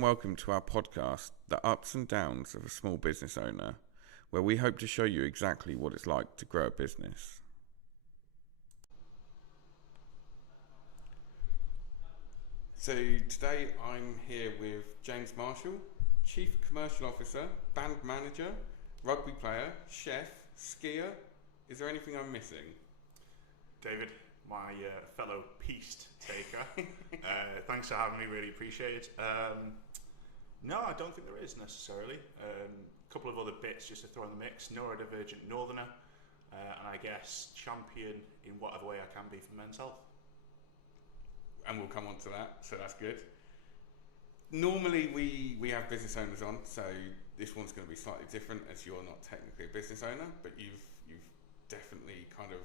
and welcome to our podcast, The Ups and Downs of a Small Business Owner, where we hope to show you exactly what it's like to grow a business. So today I'm here with James Marshall, Chief Commercial Officer, Band Manager, Rugby Player, Chef, Skier. Is there anything I'm missing? David, my fellow piece taker, thanks for having me, really appreciate it. No, I don't think there is necessarily. A couple of other bits just to throw in the mix. Neurodivergent Northerner, and I guess champion in whatever way I can be for men's health. And we'll come on to that, so that's good. Normally we have business owners on, so this one's going to be slightly different as you're not technically a business owner, but you've definitely kind of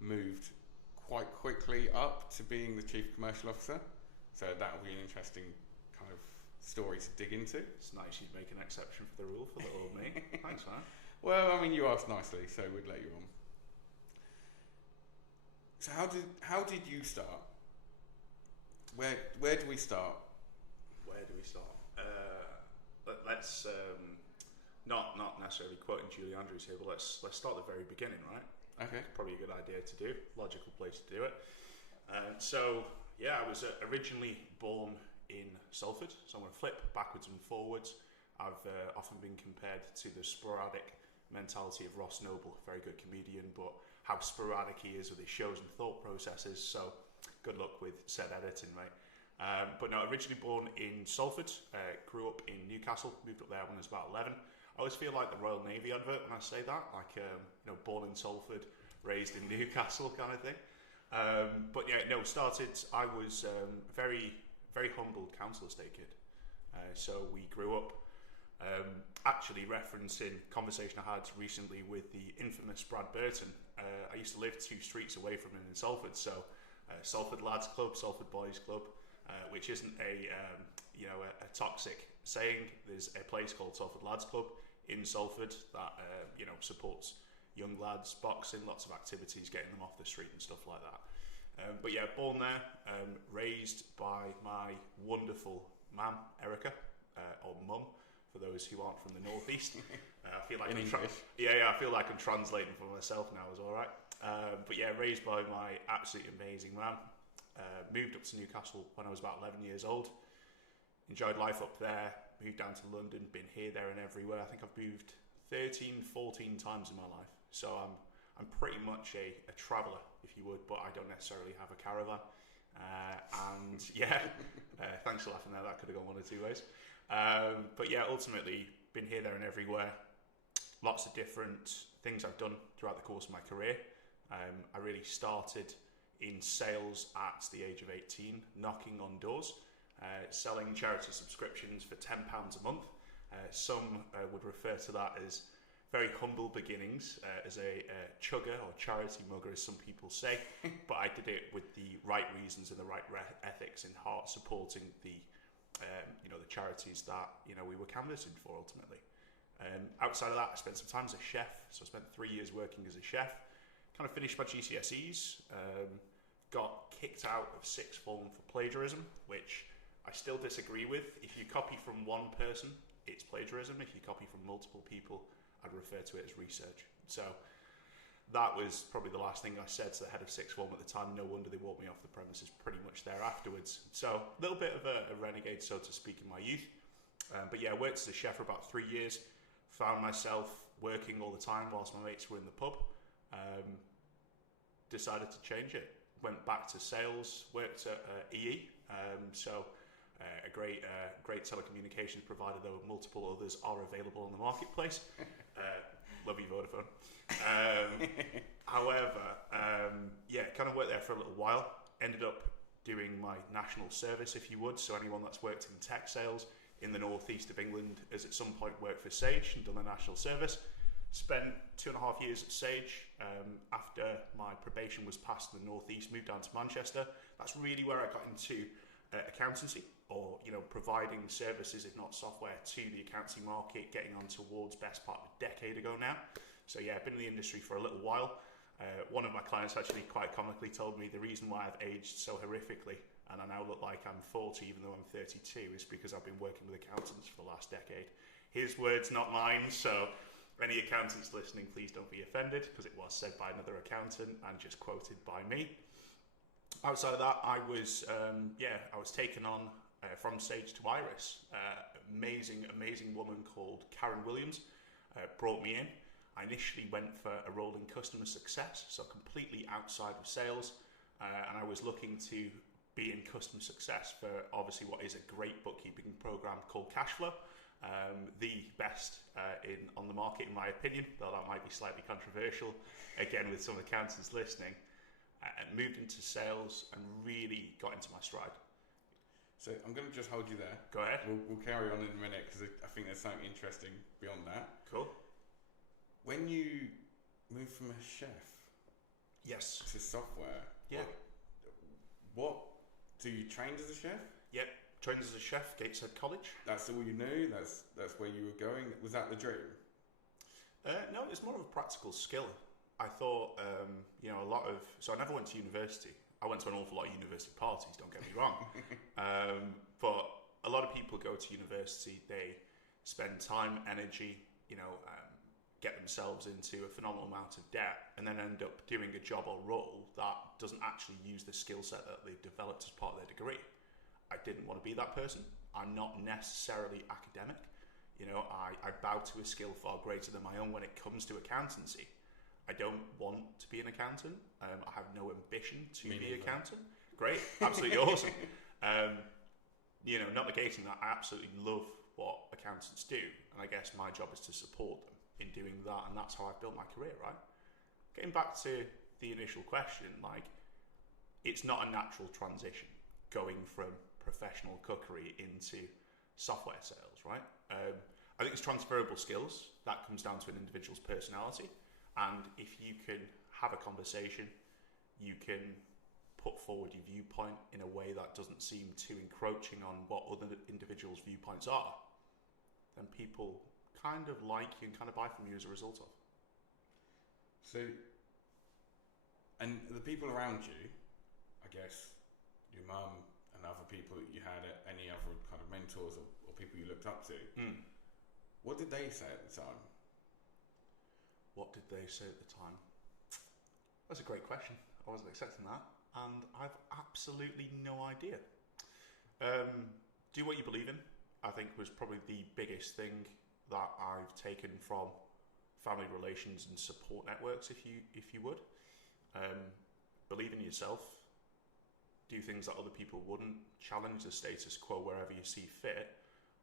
moved quite quickly up to being the Chief Commercial Officer. So that'll be an interesting kind of story to dig into. It's nice you'd make an exception for the rule for little old me. Thanks, man. Well, I mean, you asked nicely, so we'd let you on. So how did you start? Where do we start? Where do we start? Let's not necessarily quoting Julie Andrews here, but let's start at the very beginning, right? Okay. Probably a good idea to do. Logical place to do it. So yeah, I was originally born in Salford, so I'm going to flip backwards and forwards. I've often been compared to the sporadic mentality of Ross Noble, very good comedian, but how sporadic he is with his shows and thought processes. So good luck with said editing, mate. But no, originally born in Salford, grew up in Newcastle, moved up there when I was about 11. I always feel like the Royal Navy advert when I say that, like, born in Salford, raised in Newcastle kind of thing. But yeah, no, I was very, very humbled council estate kid. So we grew up, actually referencing conversation I had recently with the infamous Brad Burton. I used to live 2 streets away from him in Salford, so Salford Lads Club, Salford Boys Club, which isn't a toxic saying. There's a place called Salford Lads Club in Salford that supports young lads, boxing, lots of activities, getting them off the street and stuff like that. But yeah, born there, raised by my wonderful mam, Erica, or mum, for those who aren't from the northeast. I feel like I feel like I'm translating for myself now as well, right? But yeah, raised by my absolutely amazing mam. Moved up to Newcastle when I was about 11 years old. Enjoyed life up there. Moved down to London. Been here, there, and everywhere. I think I've moved 13, 14 times in my life. So I'm pretty much a traveller, if you would, but I don't necessarily have a caravan. And yeah, thanks for laughing there. That could have gone one or two ways. But yeah, ultimately been here, there, and everywhere. Lots of different things I've done throughout the course of my career. I really started in sales at the age of 18, knocking on doors, selling charity subscriptions for £10 a month. Some would refer to that as very humble beginnings, as a chugger or charity mugger, as some people say, but I did it with the right reasons and the right ethics in heart, supporting the charities that we were canvassing for ultimately. Outside of that, I spent some time as a chef, so I spent 3 years working as a chef. Kind of finished my GCSEs, got kicked out of 6th form for plagiarism, which I still disagree with. If you copy from one person, it's plagiarism. If you copy from multiple people, I'd refer to it as research. So that was probably the last thing I said to the head of 6th form at the time. No wonder they walked me off the premises pretty much there afterwards. So a little bit of a renegade, so to speak, in my youth. But yeah, I worked as a chef for about 3 years. Found myself working all the time whilst my mates were in the pub. Decided to change it. Went back to sales, worked at EE, a great telecommunications provider, though multiple others are available on the marketplace. Love you, Vodafone. However, kind of worked there for a little while. Ended up doing my national service, if you would. So anyone that's worked in tech sales in the northeast of England has at some point worked for Sage and done the national service. Spent 2.5 years at Sage. After my probation was passed in the northeast, moved down to Manchester. That's really where I got into accountancy, or providing services, if not software, to the accountancy market. Getting on towards best part of a decade ago now. So yeah, I've been in the industry for a little while. One of my clients actually quite comically told me the reason why I've aged so horrifically and I now look like I'm 40 even though I'm 32 is because I've been working with accountants for the last decade. His words, not mine, so any accountants listening, please don't be offended because it was said by another accountant and just quoted by me. Outside of that, I was taken on from stage to Iris. Amazing woman called Karen Williams brought me in. I initially went for a role in customer success, so completely outside of sales, and I was looking to be in customer success for obviously what is a great bookkeeping program called Cashflow, the best on the market in my opinion, though that might be slightly controversial, again with some accountants listening. And moved into sales and really got into my stride. So I'm going to just hold you there. Go ahead. We'll carry on in a minute because I think there's something interesting beyond that. Cool. When you moved from a chef, yes, to software, yeah, what do you trained as a chef? Yep, trained as a chef, Gateshead College. That's all you knew. That's where you were going. Was that the dream? No, it's more of a practical skill. I thought, so I never went to university. I went to an awful lot of university parties, don't get me wrong. But a lot of people go to university, they spend time, energy, get themselves into a phenomenal amount of debt and then end up doing a job or role that doesn't actually use the skill set that they've developed as part of their degree. I didn't want to be that person. I'm not necessarily academic. I bow to a skill far greater than my own when it comes to accountancy. I don't want to be an accountant. I have no ambition to be an accountant. Great, absolutely awesome. Not negating that, I absolutely love what accountants do, and I guess my job is to support them in doing that, and that's how I've built my career, right? Getting back to the initial question, it's not a natural transition going from professional cookery into software sales, right? I think it's transferable skills. That comes down to an individual's personality. And if you can have a conversation, you can put forward your viewpoint in a way that doesn't seem too encroaching on what other individuals' viewpoints are, then people kind of like you and kind of buy from you as a result of. So, and the people around you, I guess, your mum and other people that you had, any other kind of mentors or people you looked up to, what did they say at the time? What did they say at the time? That's a great question. I wasn't expecting that, and I've absolutely no idea. Do what you believe in, I think, was probably the biggest thing that I've taken from family relations and support networks, if you would. Believe in yourself. Do things that other people wouldn't. Challenge the status quo wherever you see fit.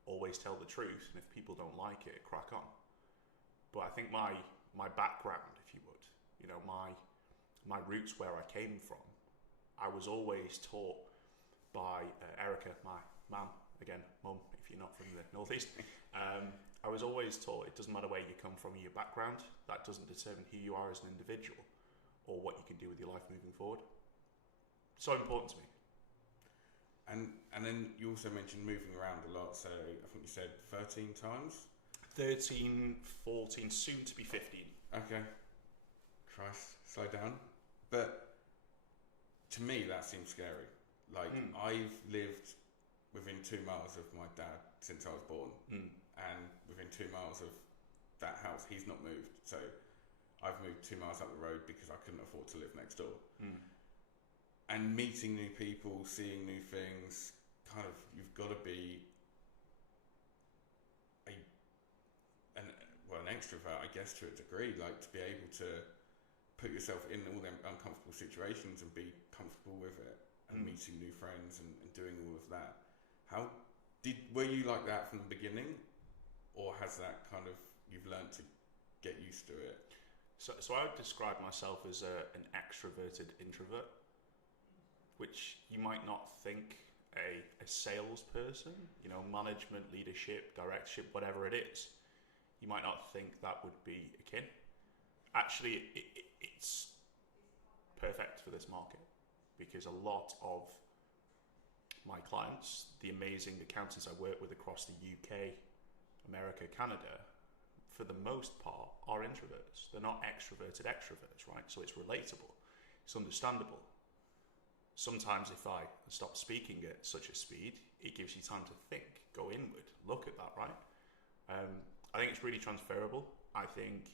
Always tell the truth, and if people don't like it, crack on. But I think my background, if you would, my roots, where I came from, I was always taught by Erica, my mum, if you're not from the Northeast, I was always taught it doesn't matter where you come from, your background, that doesn't determine who you are as an individual or what you can do with your life moving forward. So important to me. And then you also mentioned moving around a lot, so I think you said 13 times? 13, 14, soon to be 15. Okay. Christ, slow down. But to me, that seems scary. I've lived within 2 miles of my dad since I was born. And within 2 miles of that house, he's not moved. So I've moved 2 miles up the road because I couldn't afford to live next door. And meeting new people, seeing new things, you've got to be an extrovert, I guess, to a degree, to be able to put yourself in all them uncomfortable situations and be comfortable with it, and meeting new friends and doing all of that. Were you like that from the beginning, or has that you've learned to get used to it? So I would describe myself as an extroverted introvert, which you might not think a salesperson, management, leadership, directorship, whatever it is, you might not think that would be akin. Actually, it's perfect for this market because a lot of my clients, the amazing accountants I work with across the UK, America, Canada, for the most part, are introverts. They're not extroverted extroverts, right? So it's relatable. It's understandable. Sometimes if I stop speaking at such a speed, it gives you time to think, go inward, look at that, right? I think it's really transferable. I think,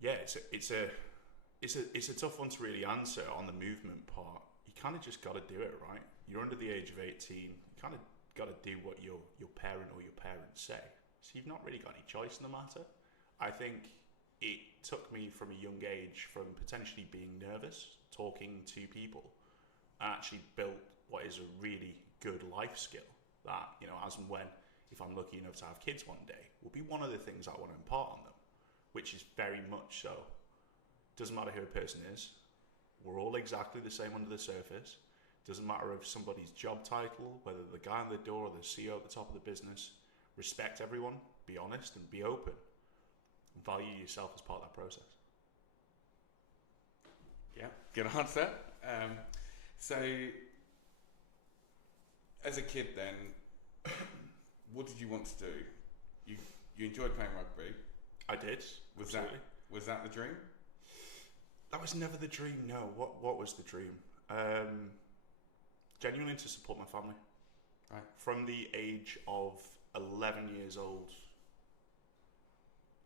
yeah, it's a tough one to really answer on the movement part. You kind of just got to do it, right? You're under the age of 18. You kind of got to do what your parent or your parents say. So you've not really got any choice in the matter. I think it took me from a young age, from potentially being nervous, talking to people, and actually built what is a really good life skill that, you know, as and when, if I'm lucky enough to have kids one day, will be one of the things I want to impart on them, which is very much so. Doesn't matter who a person is. We're all exactly the same under the surface. Doesn't matter if somebody's job title, whether the guy on the door or the CEO at the top of the business. Respect everyone, be honest and be open. Value yourself as part of that process. Yeah, good answer. So, as a kid then, what did you want to do? You enjoyed playing rugby. I did. Was that the dream? That was never the dream, no. What was the dream? Genuinely to support my family. Right. From the age of 11 years old,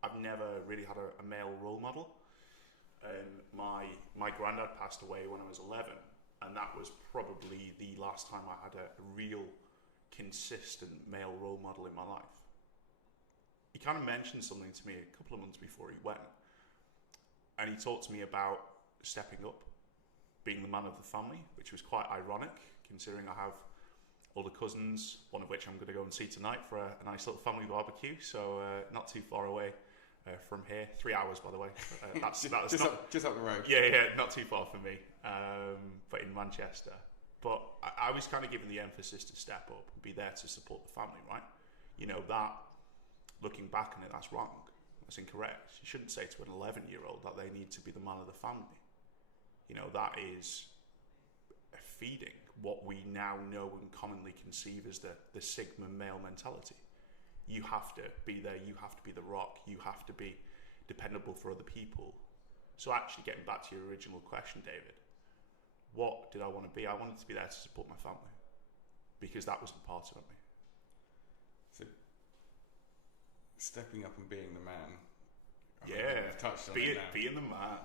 I've never really had a male role model. My granddad passed away when I was 11, and that was probably the last time I had a real consistent male role model in my life. He kind of mentioned something to me a couple of months before he went, and he talked to me about stepping up, being the man of the family, which was quite ironic considering I have older cousins, one of which I'm going to go and see tonight for a nice little family barbecue, so not too far away from here. 3 hours, by the way. That's just up the road. Yeah, not too far from me, but in Manchester. But I was kind of given the emphasis to step up and be there to support the family, right? You know, that, looking back on it, that's wrong. That's incorrect. You shouldn't say to an 11-year-old that they need to be the man of the family. You know, that is feeding what we now know and commonly conceive as the Sigma male mentality. You have to be there, you have to be the rock, you have to be dependable for other people. So actually getting back to your original question, David, what did I want to be? I wanted to be there to support my family, because that was important of me. So stepping up and being the man. Being the man.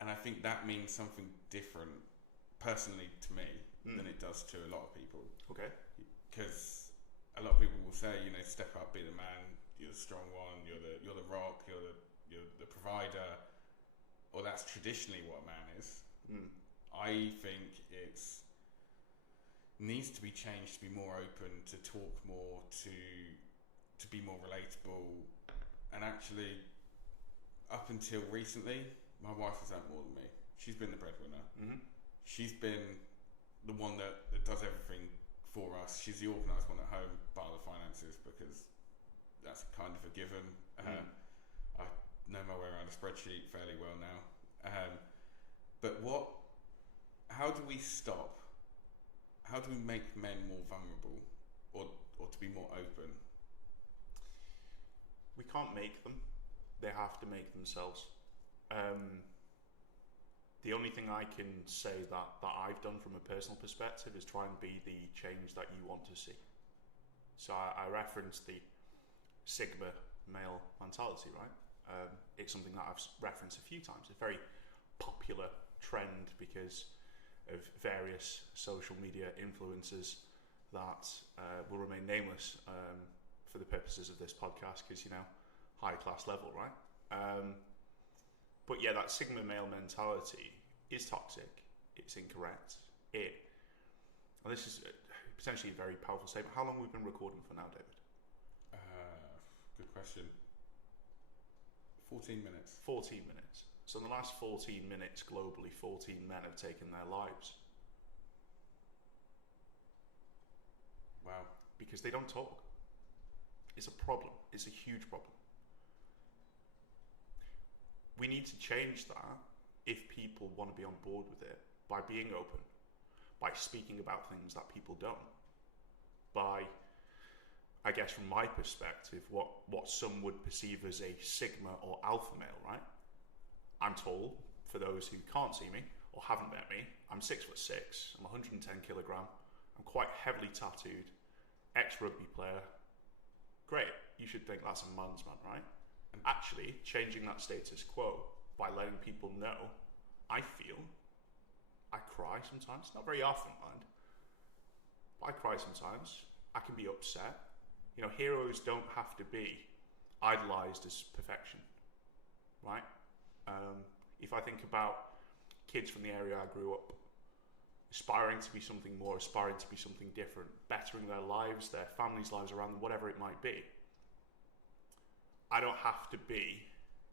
And I think that means something different, personally, to me, than it does to a lot of people. Okay. Because a lot of people will say, you know, step up, be the man. You're the strong one. You're the rock. You're the provider. Or that's traditionally what a man is. I think it needs to be changed to be more open, to talk more, to be more relatable. And actually, up until recently, my wife has earned more than me. She's been the breadwinner. Mm-hmm. She's been the one that does everything for us. She's the organised one at home, bar the finances, because that's kind of a given. I know my way around a spreadsheet fairly well now. But how do we stop? How do we make men more vulnerable, or to be more open? We can't make them. They have to make themselves. The only thing I can say that I've done from a personal perspective is try and be the change that you want to see. So I referenced the Sigma male mentality, right? It's something that I've referenced a few times. It's a very popular trend because of various social media influencers that will remain nameless for the purposes of this podcast, because, you know, high class level, right? But yeah, that Sigma male mentality is toxic. It's incorrect. And this is potentially a very powerful statement. How long have we been recording for now, David? Good question. 14 minutes. 14 minutes. So in the last 14 minutes, globally, 14 men have taken their lives. Wow. Because they don't talk. It's a problem. It's a huge problem. We need to change that if people want to be on board with it, by being open, by speaking about things that people don't, by I guess from my perspective, what some would perceive as a sigma or alpha male, right? I'm tall, for those who can't see me or haven't met me. I'm 6'6", I'm 110 kilogram, I'm quite heavily tattooed, ex-rugby player. Great, you should think that's a man's man, right? And actually, changing that status quo by letting people know, I cry sometimes, not very often, mind, but I cry sometimes. I can be upset. You know, heroes don't have to be idolized as perfection, right? If I think about kids from the area I grew up, aspiring to be something more, aspiring to be something different, bettering their lives, their families' lives around them, whatever it might be, I don't have to be,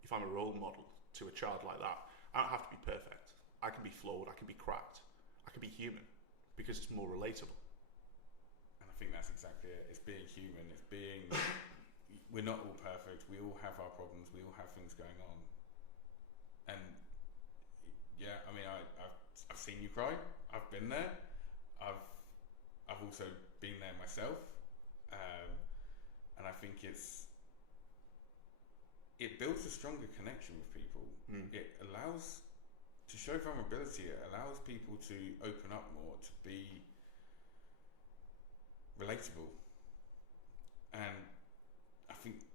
if I'm a role model to a child like that, I don't have to be perfect. I can be flawed, I can be cracked, I can be human, because it's more relatable. And I think that's exactly it. It's being human, it's being, we're not all perfect, we all have our problems, we all have things going on. And yeah, I mean, I've seen you cry, I've been there, I've also been there myself, and I think it builds a stronger connection with people. It allows to show vulnerability, it allows people to open up more, to be relatable. And I think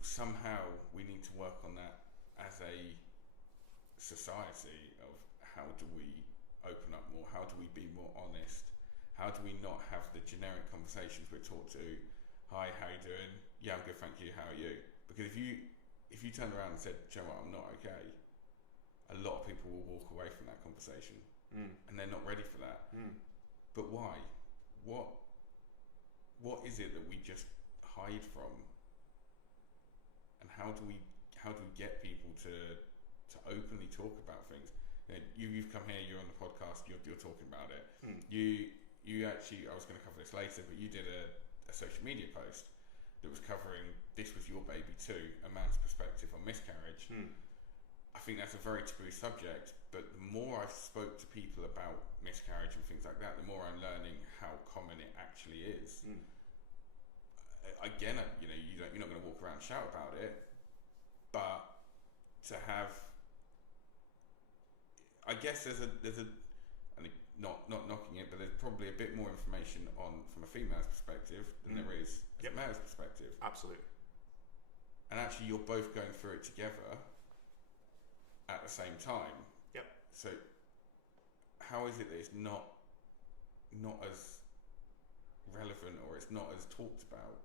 somehow we need to work on that as a society of how do we open up more, how do we be more honest, how do we not have the generic conversations we're taught to, hi, how you doing? Yeah, I'm good, thank you, how are you? Because if you turned around and said, "Do you know what, I'm not okay," a lot of people will walk away from that conversation, and they're not ready for that. But why? What is it that we just hide from? And how do we get people to openly talk about things? You know, you've come here, you're on the podcast, you're talking about it. You actually, I was going to cover this later, but you did a social media post that was covering "This was your baby too," a man's perspective on miscarriage. I think that's a very taboo subject, but the more I've spoke to people about miscarriage and things like that, the more I'm learning how common it actually is. Again, you know, you're not going to walk around and shout about it, but to have, I guess there's a and not knocking it, but there's probably a bit more information from a female's perspective than there is a male's perspective. Absolutely. And actually, you're both going through it together at the same time. Yep. So how is it that it's not as relevant, or it's not as talked about?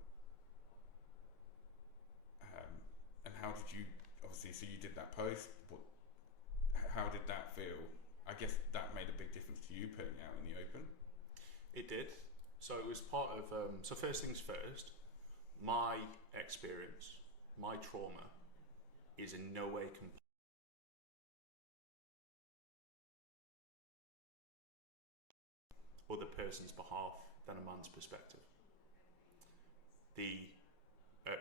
And how did you, obviously, so you did that post, how did that feel? I guess that made a big difference to you putting it out in the open. It did. So it was part of, so first things first, my experience, my trauma is in no way other person's behalf than a man's perspective. The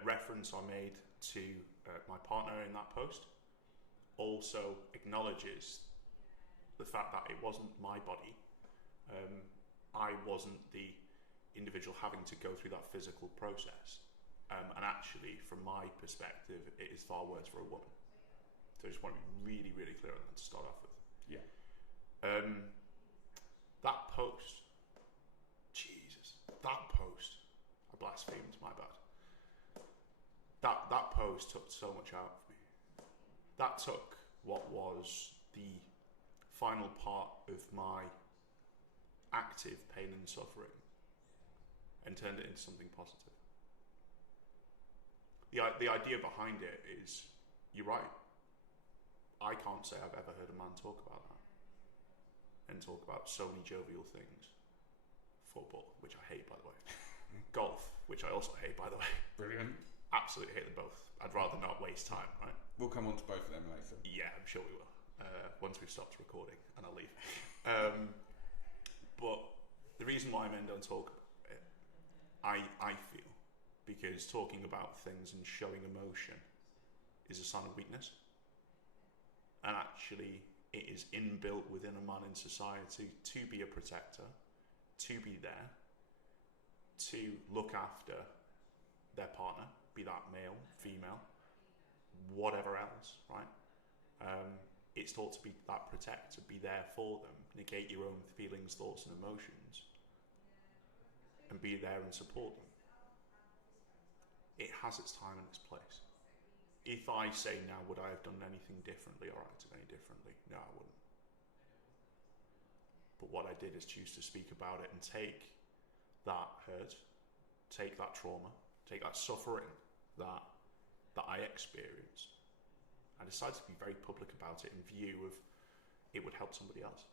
reference I made to my partner in that post also acknowledges the fact that it wasn't my body. I wasn't the individual having to go through that physical process. And actually, from my perspective, it is far worse for a woman. So I just want to be really, really clear on that to start off with. Yeah. That post, Jesus, that post, I blasphemed, my bad. That post took so much out of me. That took what was the final part of my active pain and suffering and turned it into something positive. The idea behind it is, you're right, I can't say I've ever heard a man talk about that and talk about so many jovial things. Football, which I hate, by the way. Golf, which I also hate, by the way. Brilliant. Absolutely hate them both. I'd rather not waste time, right? We'll come on to both of them later. Yeah, I'm sure we will. Once we've stopped recording, and I'll leave. But the reason why men don't talk about it, I feel, because talking about things and showing emotion is a sign of weakness. And actually, it is inbuilt within a man in society to be a protector, to be there, to look after their partner, be that male, female, whatever else, right? It's taught to be that protector, be there for them, negate your own feelings, thoughts and emotions, and be there and support them. It has its time and its place. If I say now, would I have done anything differently or acted any differently? No, I wouldn't. But what I did is choose to speak about it and take that hurt, take that trauma, take that suffering that I experienced. I decided to be very public about it in view of it would help somebody else.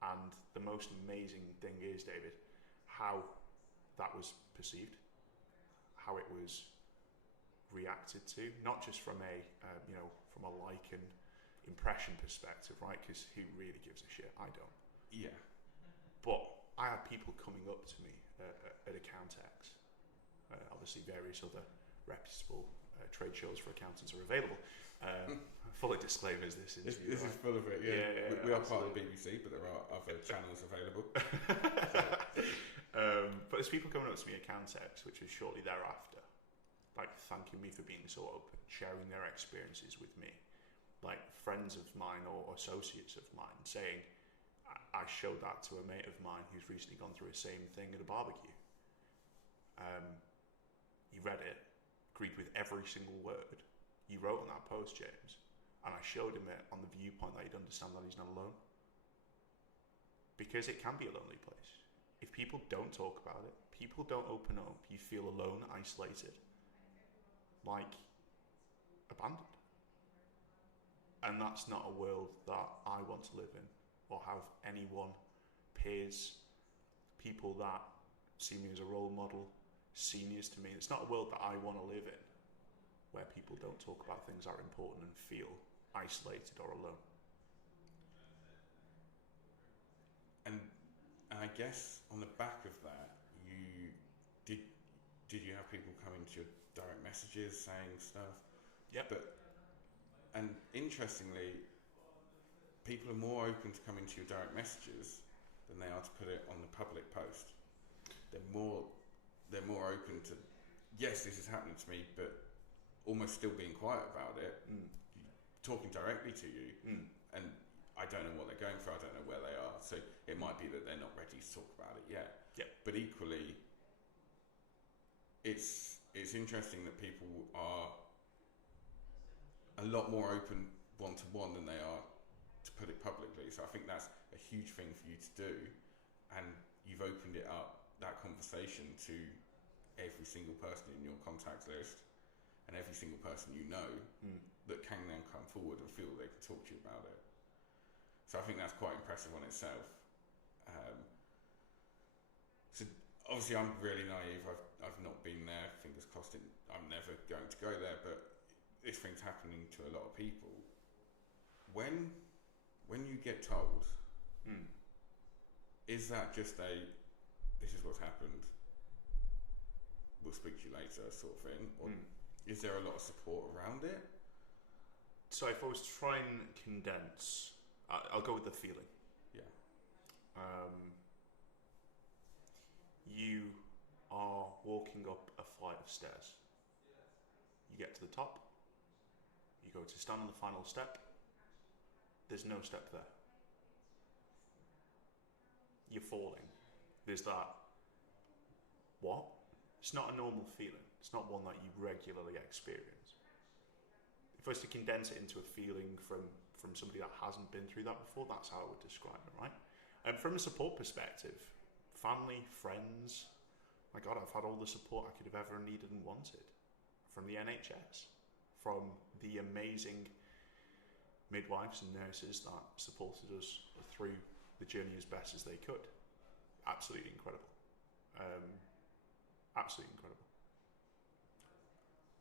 And the most amazing thing is, David, how that was perceived, how it was reacted to, not just from a from a like and impression perspective, right? Because who really gives a shit? I don't. Yeah. But I had people coming up to me at Accountex. Obviously, various other reputable trade shows for accountants are available. Fully disclaimers, this is full of it. Yeah, we are part of the BBC, but there are other channels available. But there's people coming up to me at Accountex, which was shortly thereafter, like thanking me for being so open, sharing their experiences with me, like friends of mine or associates of mine saying, I showed that to a mate of mine who's recently gone through the same thing at a barbecue. He read it, agreed with every single word you wrote on that post, James, and I showed him it on the viewpoint that he'd understand that he's not alone. Because it can be a lonely place. If people don't talk about it, people don't open up, you feel alone, isolated, like abandoned. And that's not a world that I want to live in or have anyone, peers, people that see me as a role model, seniors to me. It's not a world that I want to live in where people don't talk about things that are important and feel isolated or alone. And I guess on the back of that, you did you have people coming to your direct messages saying stuff? Yeah. And interestingly, people are more open to coming to your direct messages than they are to put it on the public post. They're more open to, yes, this is happening to me, but almost still being quiet about it, talking directly to you, and I don't know what they're going for, I don't know where they are, so it might be that they're not ready to talk about it yet. Yeah. But equally, it's interesting that people are a lot more open one-to-one than they are to put it publicly, so I think that's a huge thing for you to do, and you've opened it up, that conversation, to every single person in your contact list and every single person you know that can then come forward and feel they can talk to you about it. So I think that's quite impressive on itself. So obviously I'm really naive, I've not been there, fingers crossed I'm never going to go there, but this thing's happening to a lot of people. When you get told, is that just this is what's happened, we'll speak to you later sort of thing, or is there a lot of support around it? So if I was to try and condense, I'll go with the feeling. Yeah. You are walking up a flight of stairs. You get to the top, you go to stand on the final step, there's no step there. You're falling. There's that, what? It's not a normal feeling. It's not one that you regularly experience. If I was to condense it into a feeling from somebody that hasn't been through that before, that's how I would describe it, right? And from a support perspective, family, friends, my God, I've had all the support I could have ever needed and wanted. From the NHS, from the amazing midwives and nurses that supported us through the journey as best as they could. Absolutely incredible. Absolutely incredible.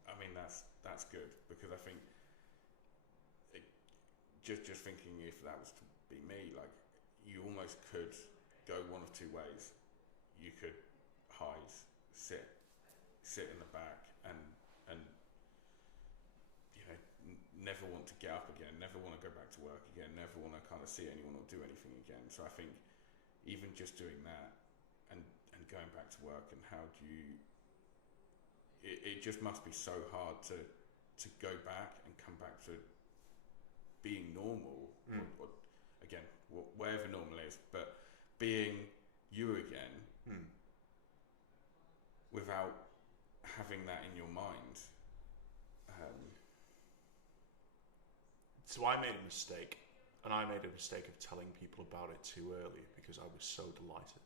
I mean, that's good, because I think just thinking if that was to be me, like, you almost could go one of two ways. You could hide, sit in the back, and you know, never want to get up again, never want to go back to work again, never want to kind of see anyone or do anything again. So I think even just doing that and going back to work, and how do you, it just must be so hard to go back and come back to being normal, or again, whatever normal is, but being you again without having that in your mind. So I made a mistake, and I made a mistake of telling people about it too early because I was so delighted.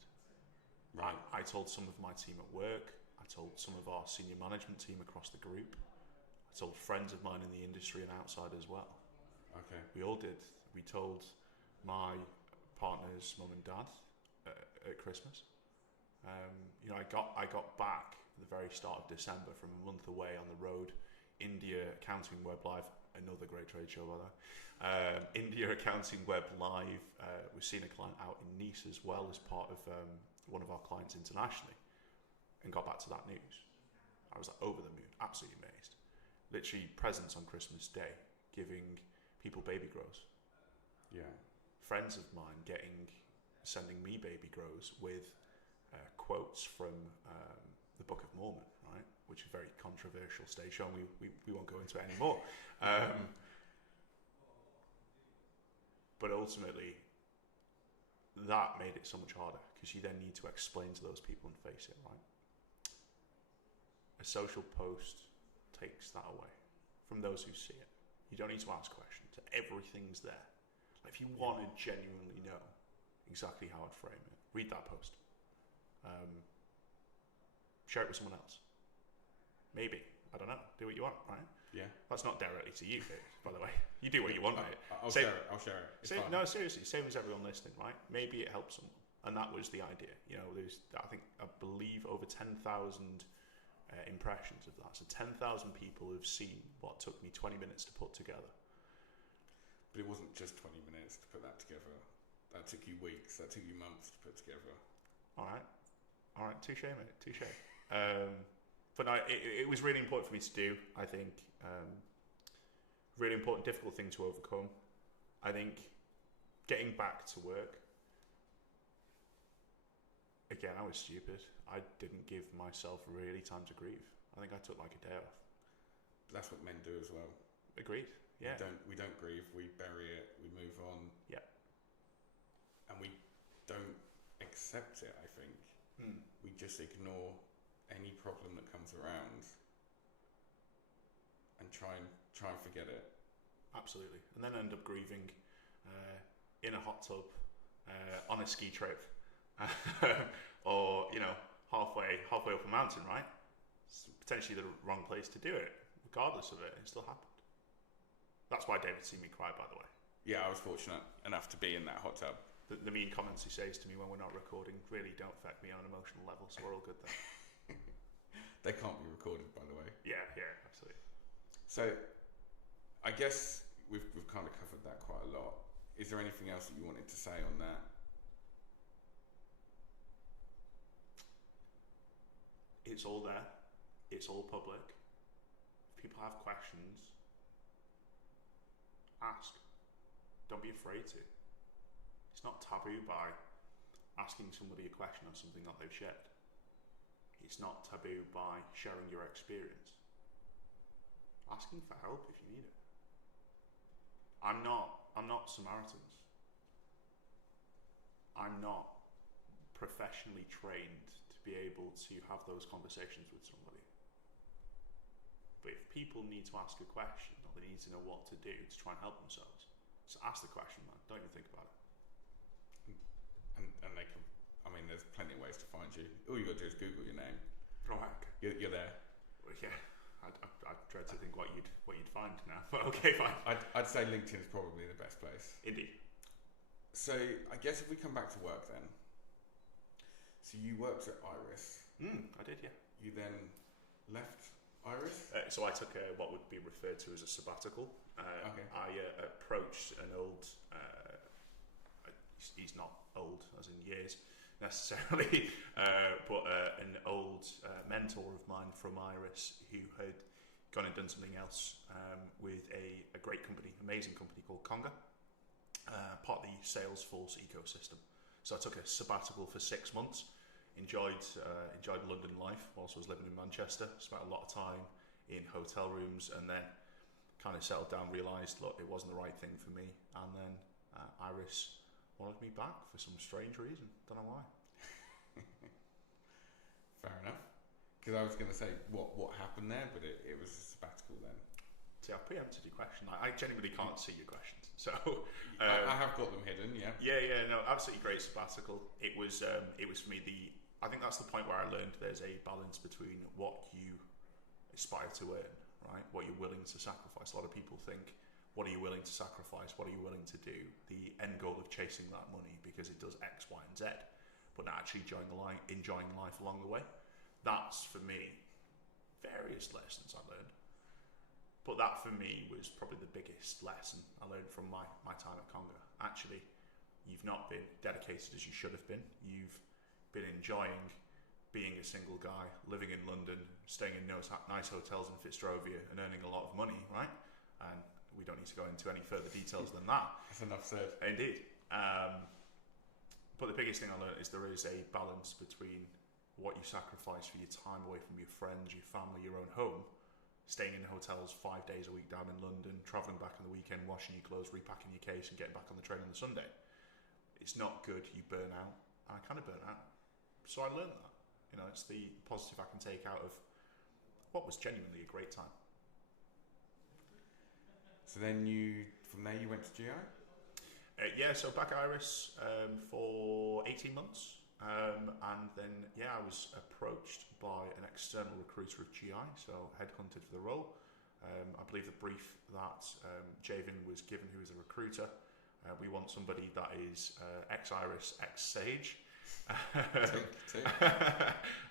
Right. I told some of my team at work, I told some of our senior management team across the group, I told friends of mine in the industry and outside as well. Okay. We all did. We told my partner's mum and dad at Christmas. I got back at the very start of December from a month away on the road. India Accounting Web Live, another great trade show by the way. India Accounting Web Live. We've seen a client out in Nice as well as part of one of our clients internationally, and got back to that news. I was like over the moon, absolutely amazed. Literally presents on Christmas Day, giving people baby grows. Yeah. Friends of mine sending me baby grows with quotes from the Book of Mormon, right? Which is a very controversial stage show, and we won't go into it anymore. But ultimately, that made it so much harder because you then need to explain to those people and face it, right? A social post takes that away from those who see it. You don't need to ask questions. Everything's there. Like if you want to genuinely know exactly how I'd frame it, read that post. Share it with someone else. Maybe. I don't know. Do what you want, right? Yeah. That's not directly to you, by the way. You do what you want, mate. I'll share it. It's fine. No, seriously, same as everyone listening, right? Maybe it helps someone. And that was the idea. I believe over 10,000 impressions of that. So 10,000 people have seen what took me 20 minutes to put together. But it wasn't just 20 minutes to put that together. That took you weeks. That took you months to put together. All right. Touche, mate. Touche. But no, it was really important for me to do. I think really important, difficult thing to overcome. I think getting back to work. Again, I was stupid. I didn't give myself really time to grieve. I think I took like a day off. But that's what men do as well. Agreed. Yeah. We don't grieve. We bury it. We move on. Yeah. And we don't accept it. I think we just ignore any problem that comes around and try and forget it. Absolutely. And then end up grieving in a hot tub on a ski trip. Or halfway up a mountain, right? It's potentially the wrong place to do it. Regardless of it still happened. That's why David seen me cry, by the way. Yeah, I was fortunate enough to be in that hot tub. The mean comments he says to me when we're not recording really don't affect me on an emotional level, so we're all good there. They can't be recorded, by the way. Yeah, absolutely. So I guess we've kind of covered that quite a lot. Is there anything else that you wanted to say on that? It's all there. It's all public. If people have questions, ask. Don't be afraid to. It's not taboo by asking somebody a question on something that they've shared. It's not taboo by sharing your experience. Asking for help if you need it. I'm not Samaritans. I'm not professionally trained to be able to have those conversations with somebody. But if people need to ask a question or they need to know what to do to try and help themselves, just ask the question, man. Don't even think about it. And they can, there's plenty of ways to find you. All you got to do is Google your name. Right. You're there. Well, yeah. I dread to think what you'd find now, but okay, fine. I'd say LinkedIn is probably the best place. Indeed. So I guess if we come back to work then. So you worked at Iris. I did, yeah. You then left Iris? So I took what would be referred to as a sabbatical. Okay. I approached an old, he's not old as in years necessarily, but an old mentor of mine from Iris who had gone and done something else with a great company, amazing company called Conga, part of the Salesforce ecosystem. So I took a sabbatical for 6 months. enjoyed London life whilst I was living in Manchester. Spent a lot of time in hotel rooms, and then kind of settled down, realised, look, it wasn't the right thing for me, and then Iris wanted me back for some strange reason. Don't know why. Fair enough. Because I was going to say what happened there, but it was a sabbatical then. See, I preempted your question. I genuinely can't see your questions, so I have got them hidden. Yeah. Yeah. No, absolutely great sabbatical. It was for me I think that's the point where I learned there's a balance between what you aspire to earn, right? What you're willing to sacrifice. A lot of people think, what are you willing to sacrifice? What are you willing to do? The end goal of chasing that money because it does X, Y, and Z, but not actually enjoying life along the way. That's, for me, various lessons I learned. But that, for me, was probably the biggest lesson I learned from my time at Conga. Actually, you've not been dedicated as you should have been. You've been enjoying being a single guy, living in London, staying in nice hotels in Fitzrovia and earning a lot of money, right? And we don't need to go into any further details than that. That's enough said. Indeed. But the biggest thing I learned is there is a balance between what you sacrifice for your time away from your friends, your family, your own home, staying in hotels 5 days a week down in London, travelling back on the weekend, washing your clothes, repacking your case and getting back on the train on the Sunday. It's not good, you burn out. And I kind of burnt out. So I learned that. You know, it's the positive I can take out of what was genuinely a great time. So then from there you went to GI? Yeah, so back at Iris for 18 months. And then, I was approached by an external recruiter of GI, so headhunted for the role. I believe the brief that Javen was given, who was a recruiter, we want somebody that is ex-Iris, ex-Sage.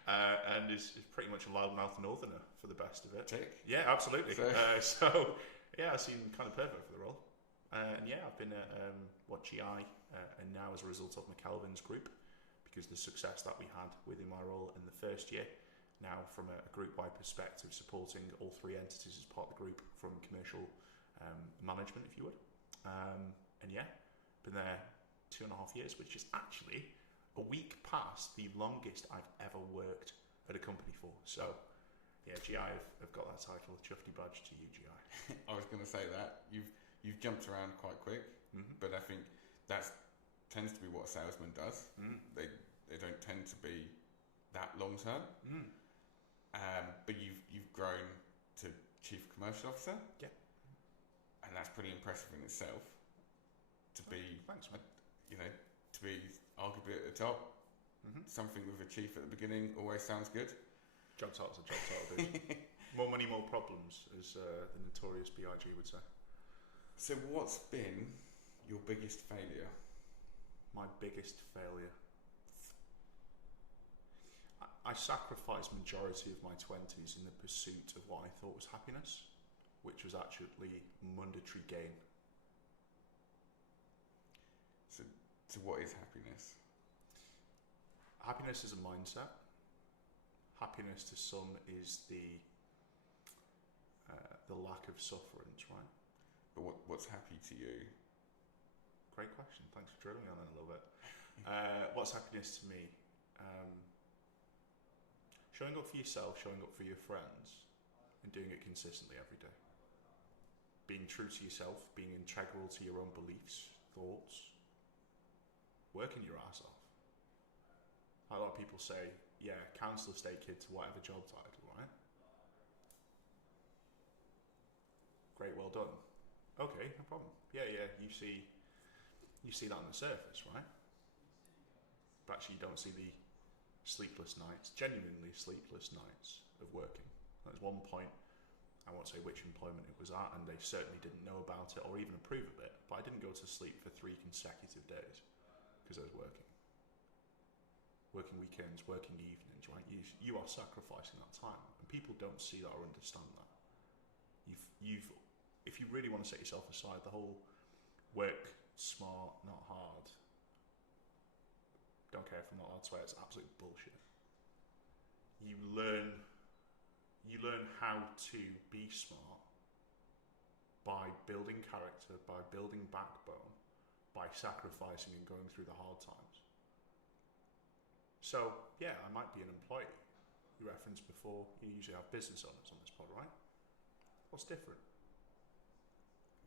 And is pretty much a loudmouth northerner for the best of it. Tick. Yeah, absolutely. So I seem kind of perfect for the role. And I've been at GI, and now as a result of McKelvin's group, because the success that we had within my role in the first year, now from a group-wide perspective, supporting all three entities as part of the group from commercial management, if you would. Been there 2.5 years, which is actually a week past the longest I've ever worked at a company for. So, GI have got that title, Chuffy badge to you, GI. I was going to say that. You've jumped around quite quick, but I think that tends to be what a salesman does. They don't tend to be that long term. But you've grown to Chief Commercial Officer. Yeah. And that's pretty impressive in itself. To be, thanks, mate. To be arguably at the top. Something with a chief at the beginning always sounds good. Job title's a job title, dude. More money, more problems, as the notorious BIG would say. So what's been your biggest failure? My biggest failure? I sacrificed majority of my 20s in the pursuit of what I thought was happiness, which was actually monetary gain. So what is happiness? Happiness is a mindset. Happiness to some is the lack of sufferance, right? But what's happy to you? Great question. Thanks for drilling me on that a little bit. What's happiness to me? Showing up for yourself, showing up for your friends, and doing it consistently every day. Being true to yourself, being integral to your own beliefs, thoughts, working your ass off. A lot of people say, council estate kid to whatever job title, right? Great, well done. Okay, no problem. You see that on the surface, right? But actually you don't see the sleepless nights, genuinely sleepless nights of working. There's one point, I won't say which employment it was at, and they certainly didn't know about it or even approve of it, but I didn't go to sleep for 3 consecutive days because I was working. Working weekends, working evenings, right? You are sacrificing that time, and people don't see that or understand that. If you really want to set yourself aside, the whole work smart, not hard. Don't care if I'm not allowed to swear, it's absolute bullshit. You learn how to be smart by building character, by building backbone, by sacrificing and going through the hard times. So, yeah, I might be an employee. You referenced before, you usually have business owners on this pod, right? What's different?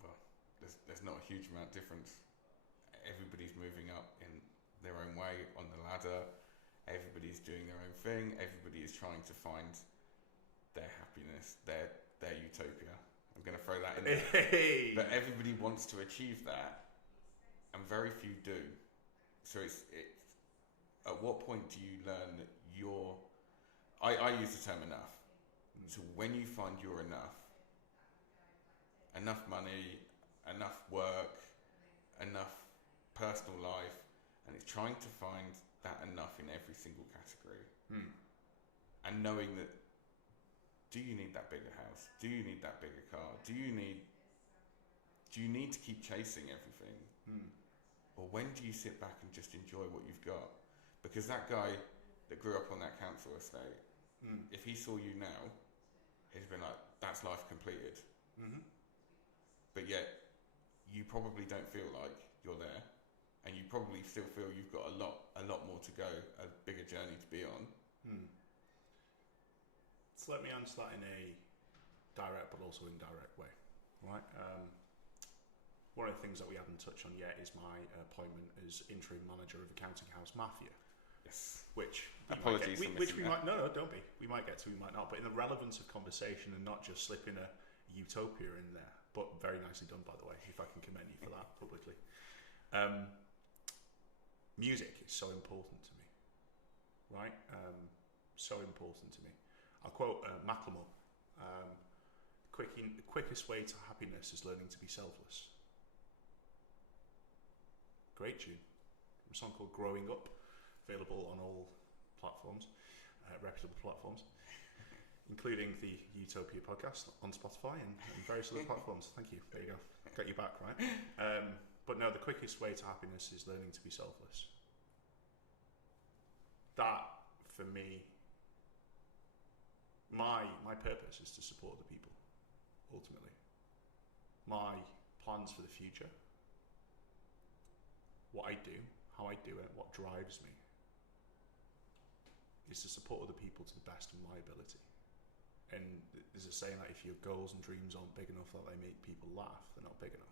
Well, there's not a huge amount of difference. Everybody's moving up in their own way on the ladder. Everybody's doing their own thing. Everybody is trying to find their happiness, their utopia. I'm going to throw that in there. Hey. But everybody wants to achieve that, and very few do. So it's at what point do you learn that you're... I use the term enough. So when you find you're enough money, enough work, enough personal life, and it's trying to find that enough in every single category. And knowing that, do you need that bigger house? Do you need that bigger car? Do you need to keep chasing everything? Or when do you sit back and just enjoy what you've got? Because that guy that grew up on that council estate, if he saw you now, he'd been like, that's life completed. But yet, you probably don't feel like you're there, and you probably still feel you've got a lot more to go, a bigger journey to be on. So let me answer that in a direct but also indirect way, right? One of the things that we haven't touched on yet is my appointment as interim manager of Accounting House Mafia. Yes. Which apologies for which we missing might no, don't be. We might get to, we might not. But in the relevance of conversation and not just slipping a utopia in there. But very nicely done, by the way. If I can commend you for that publicly. Music is so important to me, right? So important to me. I'll quote Macklemore. The quickest way to happiness is learning to be selfless. Great tune. A song called Growing Up, available on all platforms, reputable platforms, including the Utopia podcast on Spotify and various other platforms. Thank you. There you go. Got you back, right? But no, the quickest way to happiness is learning to be selfless. That, for me, my purpose is to support the people, ultimately. My plans for the future, what I do, how I do it, what drives me, is to support other people to the best of my ability. And there's a saying that if your goals and dreams aren't big enough that they make people laugh, they're not big enough.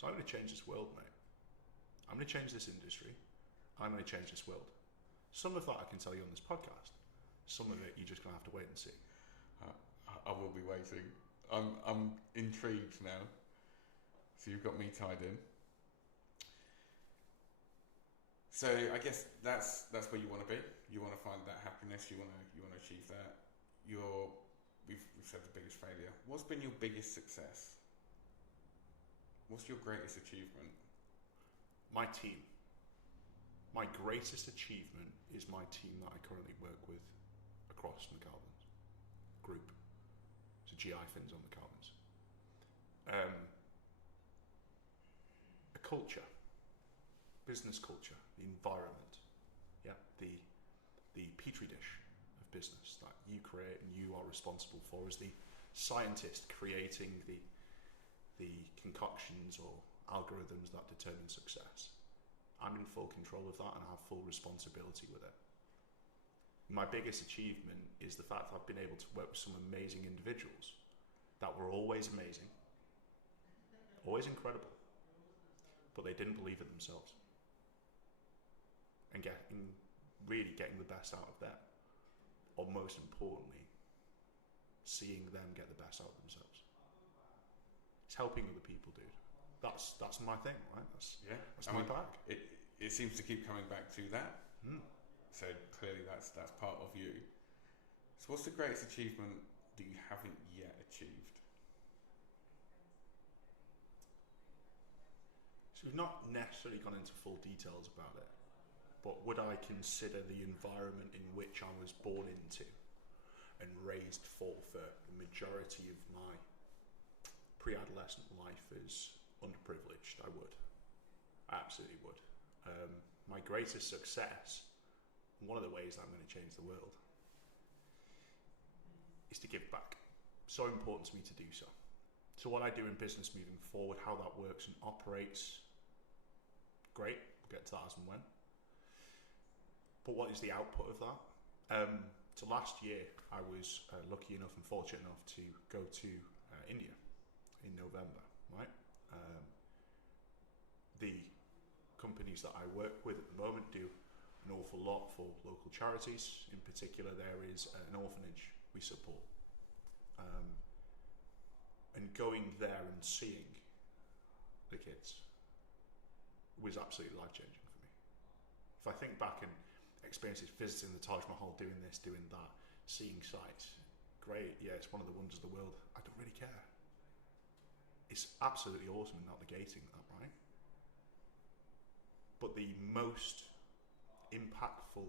So I'm going to change this world, mate. I'm going to change this industry. I'm going to change this world. Some of that I can tell you on this podcast. Some of it you're just going to have to wait and see. I will be waiting. I'm intrigued now. So you've got me tied in. So I guess that's where you want to be. You want to find that happiness. You want to achieve that. We've said the biggest failure. What's been your biggest success? What's your greatest achievement? My team. My greatest achievement is my team that I currently work with across McAlvin's group. So GI Fins on McAlvin's. A culture, business culture, the environment, the petri dish of business that you create and you are responsible for as the scientist creating the concoctions or algorithms that determine success. I'm in full control of that and I have full responsibility with it. My biggest achievement is the fact that I've been able to work with some amazing individuals that were always amazing, always incredible, but they didn't believe it themselves. And really getting the best out of them, or most importantly, seeing them get the best out of themselves. It's helping other people, dude. That's my thing, right? That's my bag. It seems to keep coming back to that. So clearly that's part of you. So what's the greatest achievement that you haven't yet achieved? So we've not necessarily gone into full details about it, but would I consider the environment in which I was born into and raised for the majority of my pre-adolescent life as underprivileged? I would. I absolutely would. My greatest success, one of the ways that I'm going to change the world, is to give back. So important to me to do so. So what I do in business moving forward, how that works and operates, great, we'll get to that as and when. But what is the output of that? So last year, I was lucky enough and fortunate enough to go to India in November, right? The companies that I work with at the moment do an awful lot for local charities. In particular, there is an orphanage we support. And going there and seeing the kids was absolutely life-changing for me. If I think back and experiences visiting the Taj Mahal, doing this, doing that, seeing sights, great, yeah, it's one of the wonders of the world. I don't really care. It's absolutely awesome and not negating that, right? But the most impactful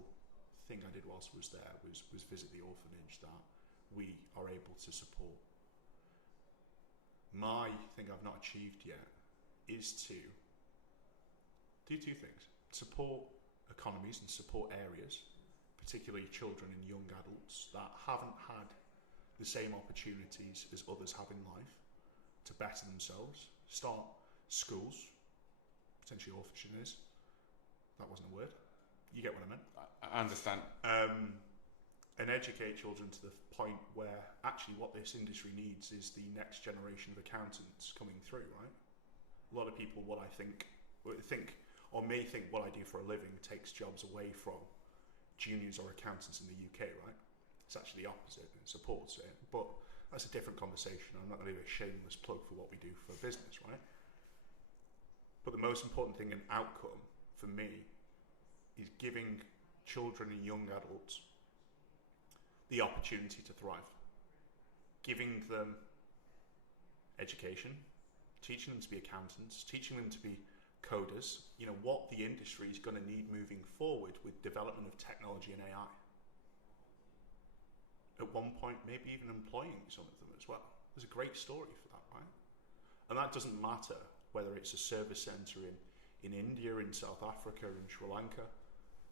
thing I did whilst I was there was visit the orphanage that we are able to support. My thing I've not achieved yet is to do two things: support economies and support areas, particularly children and young adults that haven't had the same opportunities as others have in life to better themselves, start schools, potentially orphanages. That wasn't a word. You get what I meant. I understand. And educate children to the point where actually what this industry needs is the next generation of accountants coming through, right? A lot of people, what I think or may think what I do for a living takes jobs away from juniors or accountants in the UK, right? It's actually the opposite. It supports it. But that's a different conversation. I'm not going to do a shameless plug for what we do for business, right? But the most important thing, an outcome for me, is giving children and young adults the opportunity to thrive. Giving them education, teaching them to be accountants, teaching them to be coders, you know, what the industry is going to need moving forward with development of technology and AI. At one point, maybe even employing some of them as well. There's a great story for that, right? And that doesn't matter whether it's a service centre in India, in South Africa, in Sri Lanka,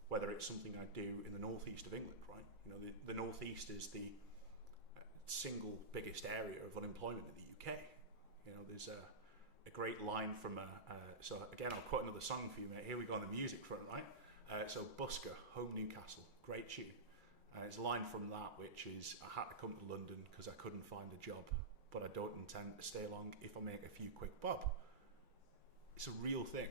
whether it's something I do in the northeast of England, right? You know, the northeast is the single biggest area of unemployment in the UK. You know, there's a great line from so again, I'll quote another song for you, mate. Here we go on the music front, right? So Busker, Home Newcastle, great tune. It's a line from that which is, I had to come to London because I couldn't find a job, but I don't intend to stay long if I make a few quick bob. It's a real thing,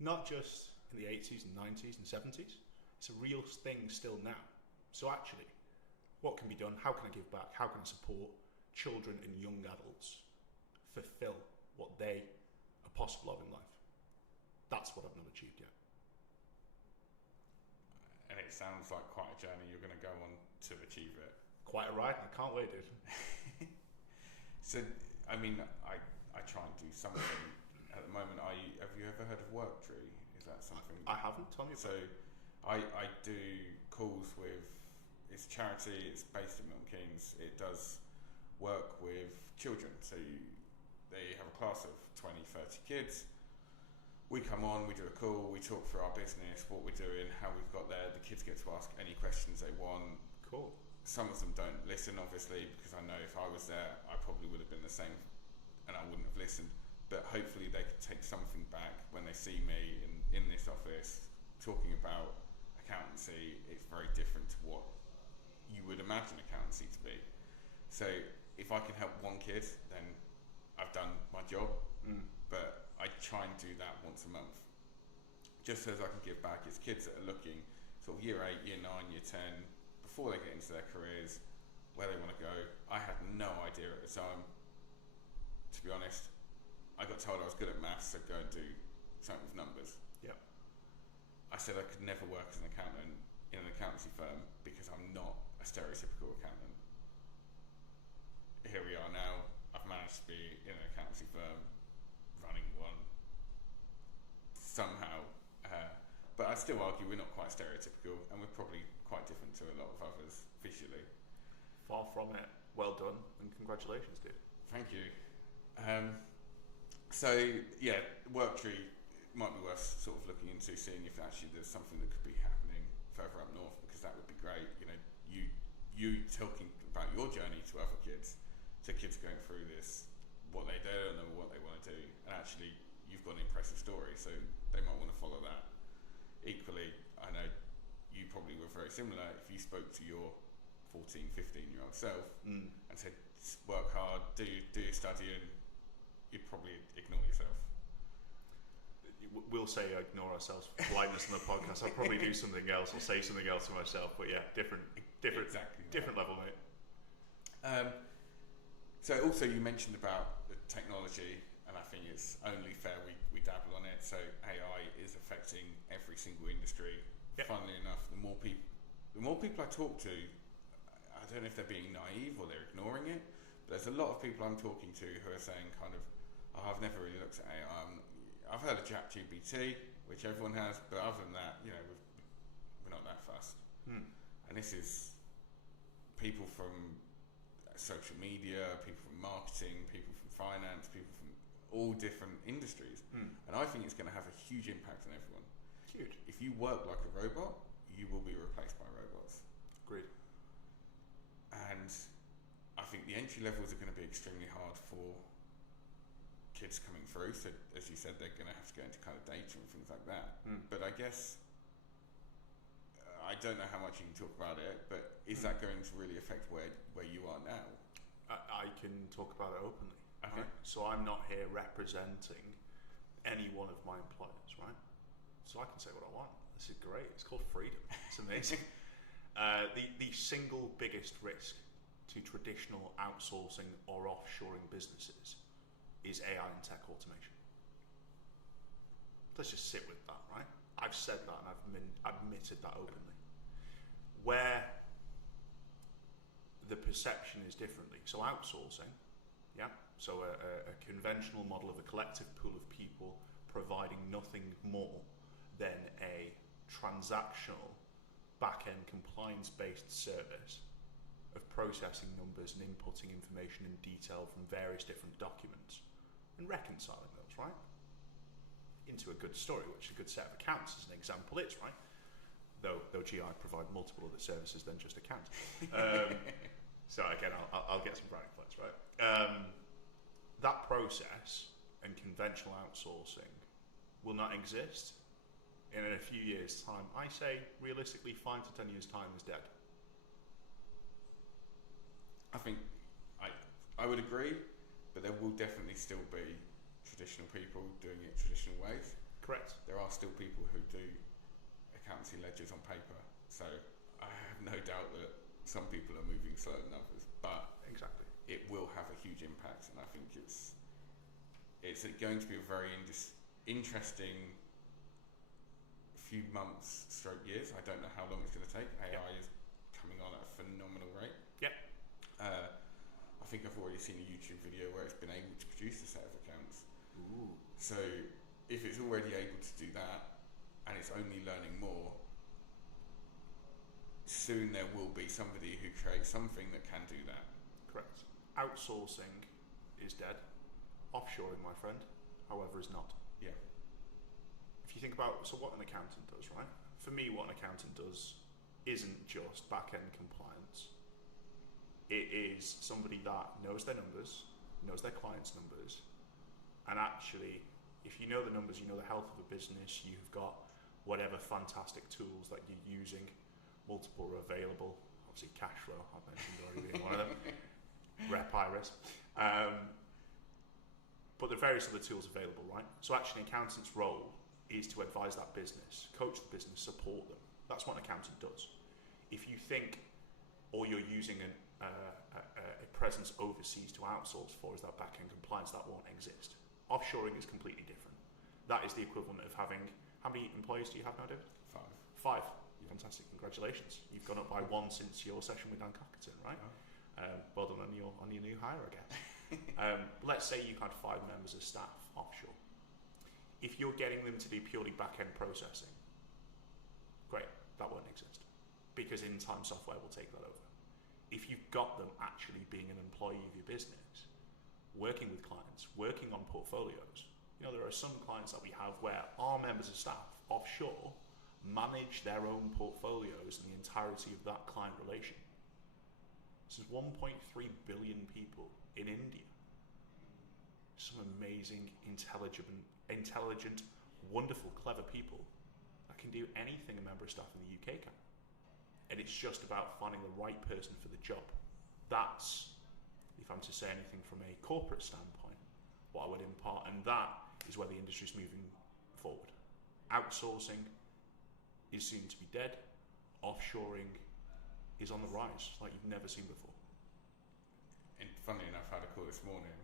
not just in the 80s and 90s and 70s. It's a real thing still now. So actually, what can be done? How can I give back? How can I support children and young adults fulfill what they are possible of in life? That's what I've not achieved yet. And it sounds like quite a journey you're going to go on to achieve it. Quite a ride. I can't wait, dude. So, I mean, I try and do something at the moment. Have you ever heard of Worktree? Is that something? I haven't. Tell me about it. I do calls with, it's charity, it's based in Milton Keynes. It does work with children. So they have a class of 20, 30 kids. We come on, we do a call, we talk through our business, what we're doing, how we've got there. The kids get to ask any questions they want. Cool. Some of them don't listen, obviously, because I know if I was there, I probably would have been the same and I wouldn't have listened. But hopefully they can take something back when they see me in this office talking about accountancy. It's very different to what you would imagine accountancy to be. So if I can help one kid, then I've done my job. But I try and do that once a month, just so as I can give back. It's kids that are looking sort of year 8, year 9, year 10, before they get into their careers, where they want to go. I had no idea at the time, to be honest. I got told I was good at maths, so go and do something with numbers. Yep. I said I could never work as an accountant in an accountancy firm because I'm not a stereotypical accountant. Here we are now. I've managed to be in an accountancy firm, running one somehow, but I still argue we're not quite stereotypical, and we're probably quite different to a lot of others visually. Far from it. Well done, and congratulations, dude. Thank you. So yeah, Worktree might be worth sort of looking into, seeing if actually there's something that could be happening further up north, because that would be great. You know, you talking about your journey to other kids, to kids going through this, what they don't know, what they want to do, and actually you've got an impressive story, so they might want to follow that. Equally, I know you probably similar if you spoke to your 14, 15-year-old self and said, work hard, do your studying, you'd probably ignore yourself. We'll say ignore ourselves for politeness on the podcast. I'll probably do something else or say something else to myself, but yeah, different level, mate. So also you mentioned about the technology, and I think it's only fair we dabble on it. So AI is affecting every single industry. Yep. Funnily enough, the more people I talk to, I don't know if they're being naive or they're ignoring it, but there's a lot of people I'm talking to who are saying kind of, oh, I've never really looked at AI. I've heard of ChatGPT, which everyone has, but other than that, you know, we're not that fussed. And this is people from social media, people from marketing, people from finance, people from all different industries. And I think it's going to have a huge impact on everyone. Huge. If you work like a robot, you will be replaced by robots. Agreed. And I think the entry levels are going to be extremely hard for kids coming through. So as you said, they're going to have to go into kind of data and things like that. But I guess, I don't know how much you can talk about it, but is that going to really affect where you are now? I can talk about it openly. Okay. Right? So I'm not here representing any one of my employers, right? So I can say what I want. This is great. It's called freedom. It's amazing. The single biggest risk to traditional outsourcing or offshoring businesses is AI and tech automation. Let's just sit with that, right? I've said that and I've admitted that openly. Where the perception is differently. So outsourcing, yeah? So a conventional model of a collective pool of people providing nothing more than a transactional back-end compliance-based service of processing numbers and inputting information in detail from various different documents and reconciling those, right? Into a good story, which a good set of accounts as an example is, right? Though GI provide multiple other services than just accounts. So again, I'll get some brownie points, right? That process and conventional outsourcing will not exist. And in a few years' time, I say realistically 5 to 10 years' time is dead. I think I would agree, but there will definitely still be traditional people doing it traditional ways. Correct. There are still people who do accountancy ledgers on paper, so I have no doubt that some people are moving slower than others, but exactly, it will have a huge impact, and I think it's going to be a very interesting few months stroke years. I don't know how long it's going to take. AI is coming on at a phenomenal rate. Yep. I think I've already seen a YouTube video where it's been able to produce a set of accounts. Ooh. So if it's already able to do that and it's only learning more, soon there will be somebody who creates something that can do that. Correct. Outsourcing is dead. Offshoring, my friend, however, is not. Yeah. If you think about what an accountant does, right? For me, what an accountant does isn't just back-end compliance. It is somebody that knows their numbers, knows their clients' numbers, and actually, if you know the numbers, you know the health of a business, you've got whatever fantastic tools that you're using, multiple are available, obviously cash flow, I've mentioned already being one of them, Rep Iris, but there are various other tools available, right? So actually an accountant's role is to advise that business, coach the business, support them. That's what an accountant does. If you think all you're using a presence overseas to outsource for is that back-end compliance, that won't exist. Offshoring is completely different. That is the equivalent of having, how many employees do you have now, David? 5. Fantastic, congratulations. You've gone up by 1 since your session with Dan Cockerton, right? Oh. Well done on your new hire, I guess. Let's say you had 5 members of staff offshore. If you're getting them to do purely back-end processing, great, that won't exist. Because in-time software will take that over. If you've got them actually being an employee of your business, working with clients, working on portfolios, you know, there are some clients that we have where our members of staff offshore manage their own portfolios and the entirety of that client relation. This is 1.3 billion people in India. Some amazing, intelligent, wonderful, clever people that can do anything a member of staff in the UK can. and it's just about finding the right person for the job. That's, if I'm to say anything from a corporate standpoint, what I would impart, and that is where the industry is moving forward. Outsourcing is seen to be dead. Offshoring is on the rise like you've never seen before. And funnily enough, I had a call this morning,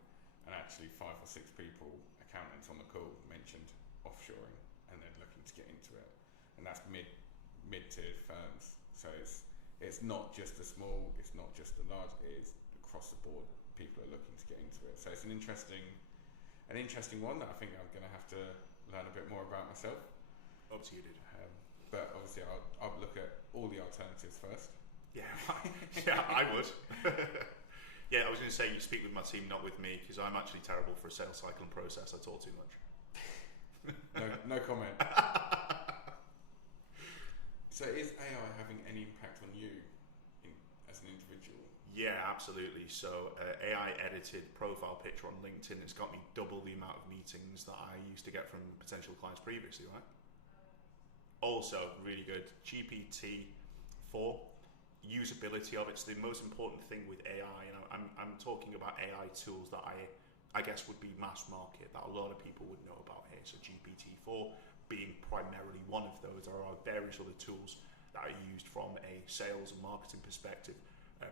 and actually 5 or 6 people, accountants on the call, mentioned offshoring, and they're looking to get into it. And that's mid-tier firms. So it's not just the small, it's not just the large, it is across the board. People are looking to get into it. So it's an interesting one that I think I'm going to have to learn a bit more about myself. Up to you, dude. But obviously I'll look at all the alternatives first. Yeah, yeah, I would. Yeah, I was going to say you speak with my team, not with me, because I'm actually terrible for a sales cycle and process. I talk too much. No comment. So is AI having any impact on you as an individual? Yeah, absolutely. So AI edited profile picture on LinkedIn has got me double the amount of meetings that I used to get from potential clients previously, right? Also, really good. GPT-4, usability of it's the most important thing with AI. You know, I'm talking about AI tools that I guess would be mass market, that a lot of people would know about here. So GPT-4 being primarily one of those. There are various other tools that are used from a sales and marketing perspective,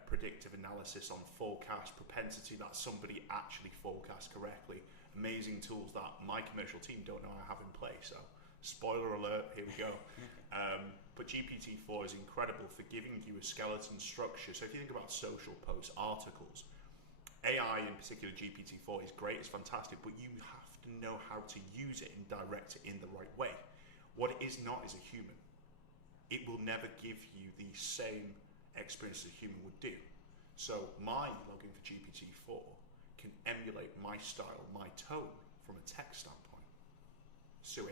predictive analysis on forecast, propensity that somebody actually forecast correctly. Amazing tools that my commercial team don't know I have in place. So spoiler alert, here we go. But GPT-4 is incredible for giving you a skeleton structure. So if you think about social posts, articles, AI in particular, GPT-4 is great, it's fantastic, but you have to know how to use it and direct it in the right way. What it is not is a human. It will never give you the same experience a human would do. So my login for GPT-4 can emulate my style, my tone from a tech standpoint. So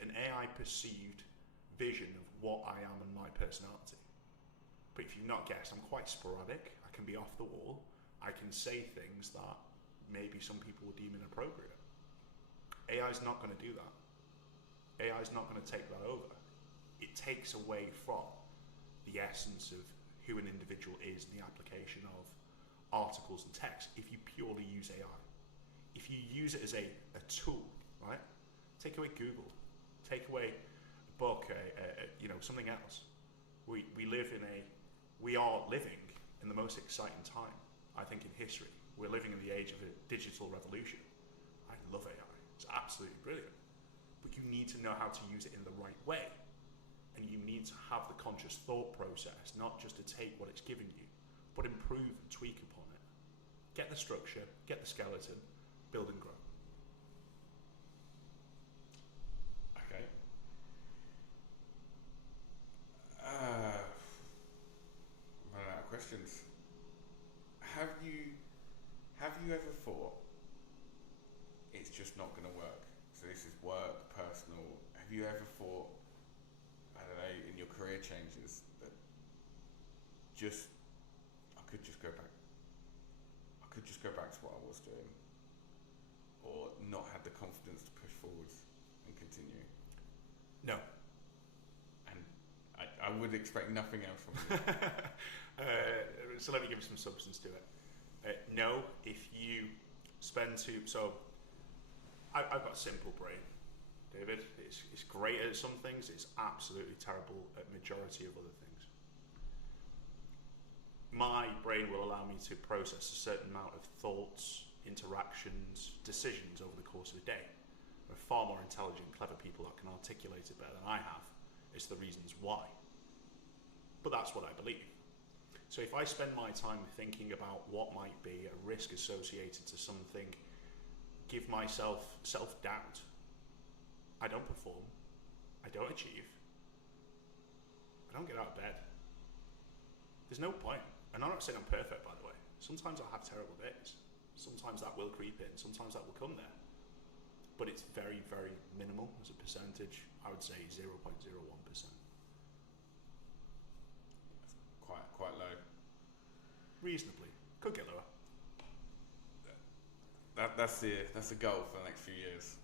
an AI perceived vision of what I am and my personality. But if you've not guessed, I'm quite sporadic. I can be off the wall. I can say things that maybe some people will deem inappropriate. AI is not going to do that. AI is not going to take that over. It takes away from the essence of who an individual is in the application of articles and text if you purely use AI. If you use it as a tool, right? Take away Google, take away a book, something else. We are living in the most exciting time, I think, in history. We're living in the age of a digital revolution. I love AI. It's absolutely brilliant. But you need to know how to use it in the right way. And you need to have the conscious thought process, not just to take what it's giving you, but improve and tweak upon it. Get the structure, get the skeleton, build and grow. Okay. Running out of questions. Have you ever thought it's just not going to work? So this is work, personal. Have you ever thought, I don't know, in your career changes that I could just go back to what I was doing, or not had the confidence to push forwards and continue? No. And I would expect nothing else from you. So let me give you some substance to it. No, if you so I've got a simple brain, David. It's great at some things, it's absolutely terrible at majority of other things. My brain will allow me to process a certain amount of thoughts, interactions, decisions over the course of a day. There are far more intelligent, clever people that can articulate it better than I have. It's the reasons why. But that's what I believe. So if I spend my time thinking about what might be a risk associated to something, give myself self-doubt, I don't perform, I don't achieve, I don't get out of bed. There's no point. And I'm not saying I'm perfect, by the way. Sometimes I'll have terrible days. Sometimes that will creep in, sometimes that will come there. But it's very, very minimal as a percentage. I would say 0.01%. Quite low. Reasonably. Could get lower. That's the goal for the next few years.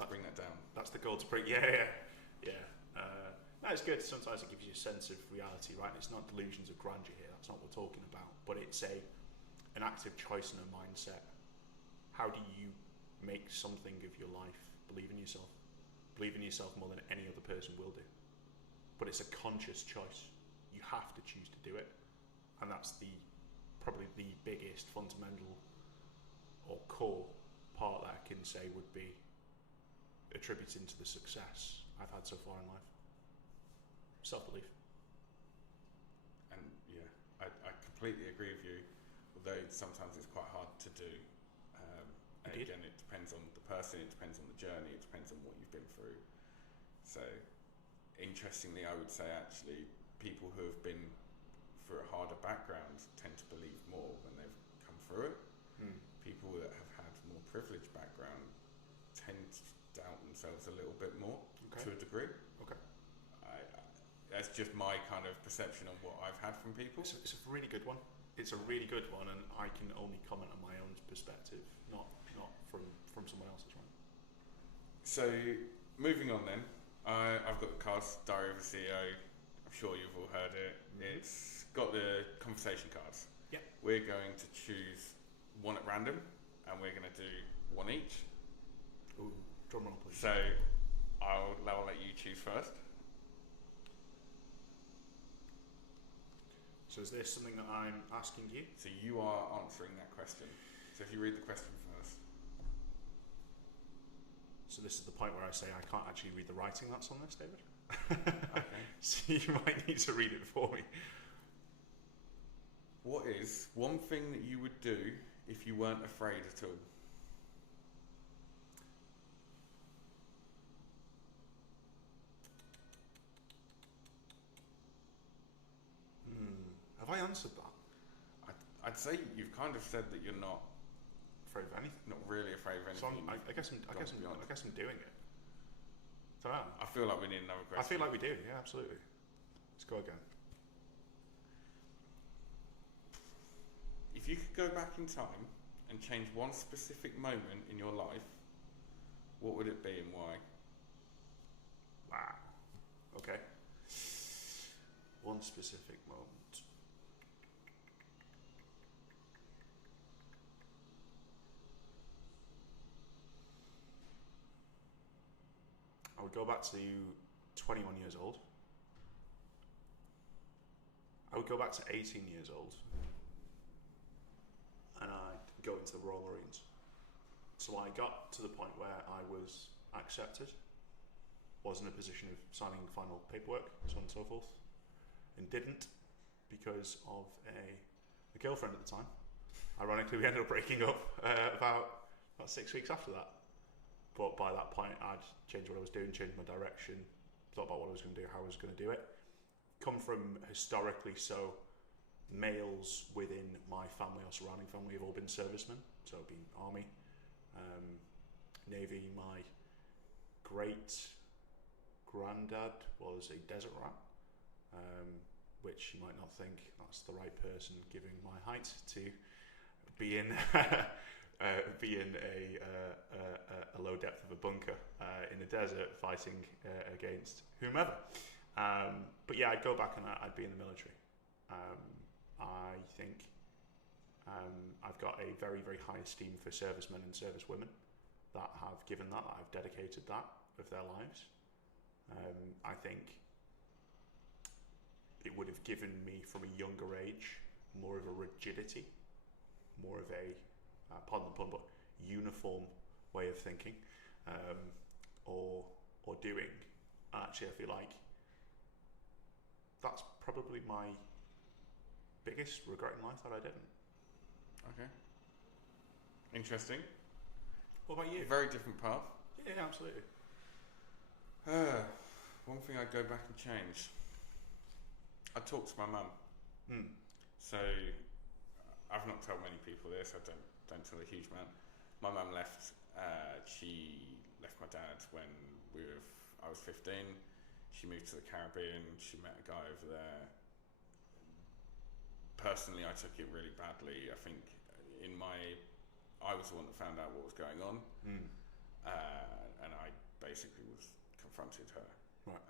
To bring that down. That's the goal to bring. Yeah. No, it's good. Sometimes it gives you a sense of reality, right? It's not delusions of grandeur here. That's not what we're talking about. But it's an active choice and a mindset. How do you make something of your life? Believe in yourself. Believe in yourself more than any other person will do. But it's a conscious choice. You have to choose to do it. And that's probably the biggest fundamental or core part that I can say would be attributing to the success I've had so far in life. Self-belief. And yeah, I completely agree with you, although sometimes it's quite hard to do. And again, it depends on the person, it depends on the journey, it depends on what you've been through. So, interestingly, I would say actually people who have been through a harder background tend to believe more when they've come through it. People that have had more privileged background tend to doubt themselves a little bit more to a degree. Okay. That's just my kind of perception on what I've had from people. It's a really good one. It's a really good one, and I can only comment on my own perspective, not from someone else's one. So, moving on then, I've got the cards, Diary of a CEO. I'm sure you've all heard it. It's got the conversation cards. Yeah. We're going to choose one at random, and we're going to do one each. Ooh, drum roll, please. So, I'll let you choose first. So is this something that I'm asking you? So you are answering that question. So if you read the question first. So this is the point where I say I can't actually read the writing that's on this, David. Okay. So you might need to read it for me. What is one thing that you would do if you weren't afraid at all? Have I answered that? I'd say you've kind of said that you're not Afraid of anything? not really afraid of So anything. I guess I'm doing it. So I feel like we need another question. I feel like we do. Yeah, absolutely. Let's go again. If you could go back in time and change one specific moment in your life, what would it be and why? Wow. Okay. One specific moment. I would go back to 21 years old. I would go back to 18 years old. And I'd go into the Royal Marines. So I got to the point where I was accepted, was in a position of signing final paperwork, so on and so forth, and didn't because of a girlfriend at the time. Ironically, we ended up breaking up about 6 weeks after that. But by that point, I'd changed what I was doing, changed my direction, thought about what I was going to do, how I was going to do it. Come from historically so males within my family or surrounding family have all been servicemen, so being Army, Navy. My great granddad was a desert rat, which you might not think that's the right person given my height to be in a low depth of a bunker in the desert fighting against whomever. But yeah, I'd go back and I'd be in the military. I think I've got a very, very high esteem for servicemen and servicewomen that have given that I've dedicated that of their lives. I think it would have given me from a younger age more of a rigidity, more of a pardon the pun, but uniform way of thinking or doing. Actually, I feel like that's probably my biggest regret in life that I didn't. Okay. Interesting. What about you? Very different path. Yeah, absolutely. One thing I'd go back and change. I'd talk to my mum. So I've not told many people this. I don't tell a huge amount. My mum left. She left my dad when I was 15. She moved to the Caribbean. She met a guy over there. Personally, I took it really badly. I think I was the one that found out what was going on, and I basically confronted her. Right.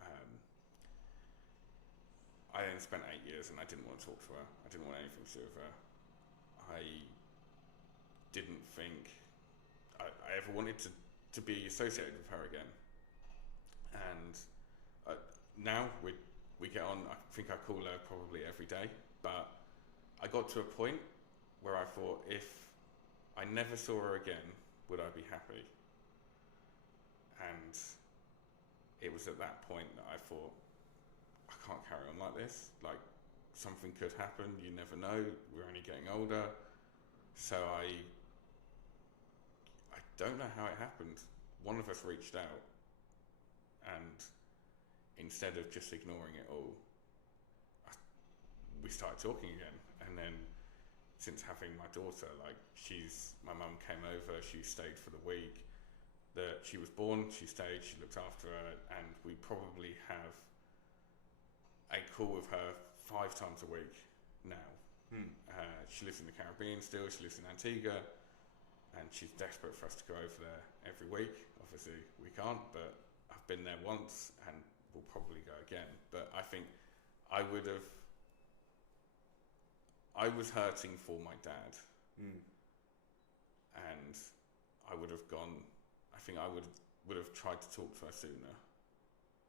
I then spent 8 years and I didn't want to talk to her. I didn't want anything to do with her. I didn't think I ever wanted to be associated with her again. And now we get on. I think I call her probably every day. But I got to a point where I thought, if I never saw her again, would I be happy? And it was at that point that I thought, I can't carry on like this. Like, something could happen. You never know. We're only getting older. So I don't know how it happened. One of us reached out, and instead of just ignoring it all, we started talking again. And then, since having my daughter, like, my mum came over, she stayed for the week that she was born, she stayed, she looked after her, and we probably have a call with her 5 times a week now. She lives in the Caribbean still, she lives in Antigua, and she's desperate for us to go over there every week. Obviously we can't, but I've been there once and we'll probably go again. But I think I was hurting for my dad, and I would have gone. I think I would have tried to talk to her sooner,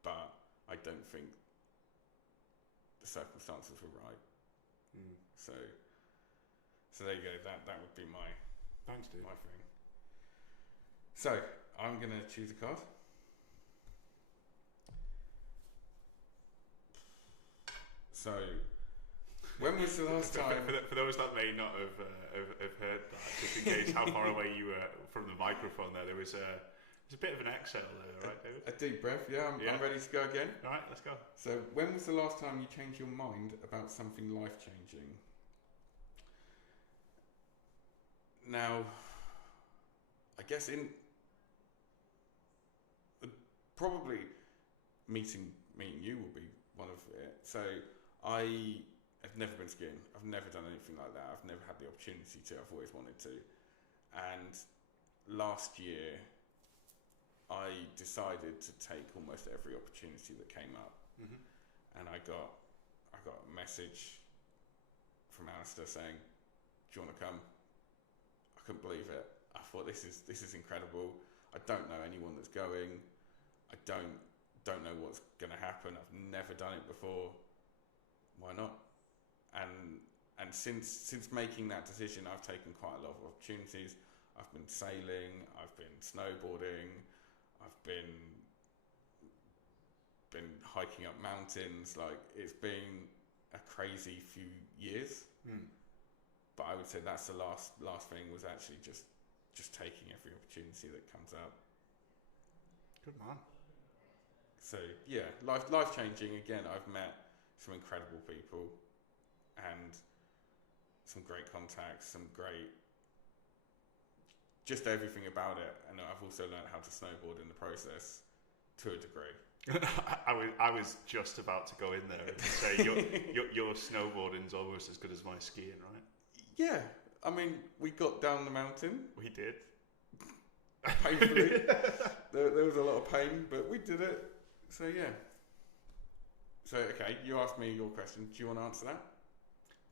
but I don't think the circumstances were right. So there you go. That would be my Thanks, dude. my thing. So I'm gonna choose a card. So, when was the last time? For those that may not have heard that, just in case how far away you were from the microphone there was a bit of an exhale there, right, David? A deep breath, yeah, I'm ready to go again. All right, let's go. So, when was the last time you changed your mind about something life-changing? Now, I guess probably meeting you will be one of it. So, I have never been skiing. I've never done anything like that. I've never had the opportunity to. I've always wanted to. And last year, I decided to take almost every opportunity that came up. And I got a message from Alistair saying, "Do you want to come?" I couldn't believe it. I thought, this is incredible. I don't know anyone that's going. I don't know what's going to happen. I've never done it before. Why not? And since making that decision, I've taken quite a lot of opportunities. I've been sailing, I've been snowboarding, I've been hiking up mountains. Like, it's been a crazy few years. But I would say that's the last thing, was actually just taking every opportunity that comes up. Good man. So yeah, life changing. Again, I've met some incredible people and some great contacts, just everything about it. And I've also learned how to snowboard in the process to a degree. I was just about to go in there and say your snowboarding's almost as good as my skiing, right? Yeah, I mean, we got down the mountain. We did. Painfully. there was a lot of pain, but we did it. So yeah. So okay, you asked me your question. Do you want to answer that?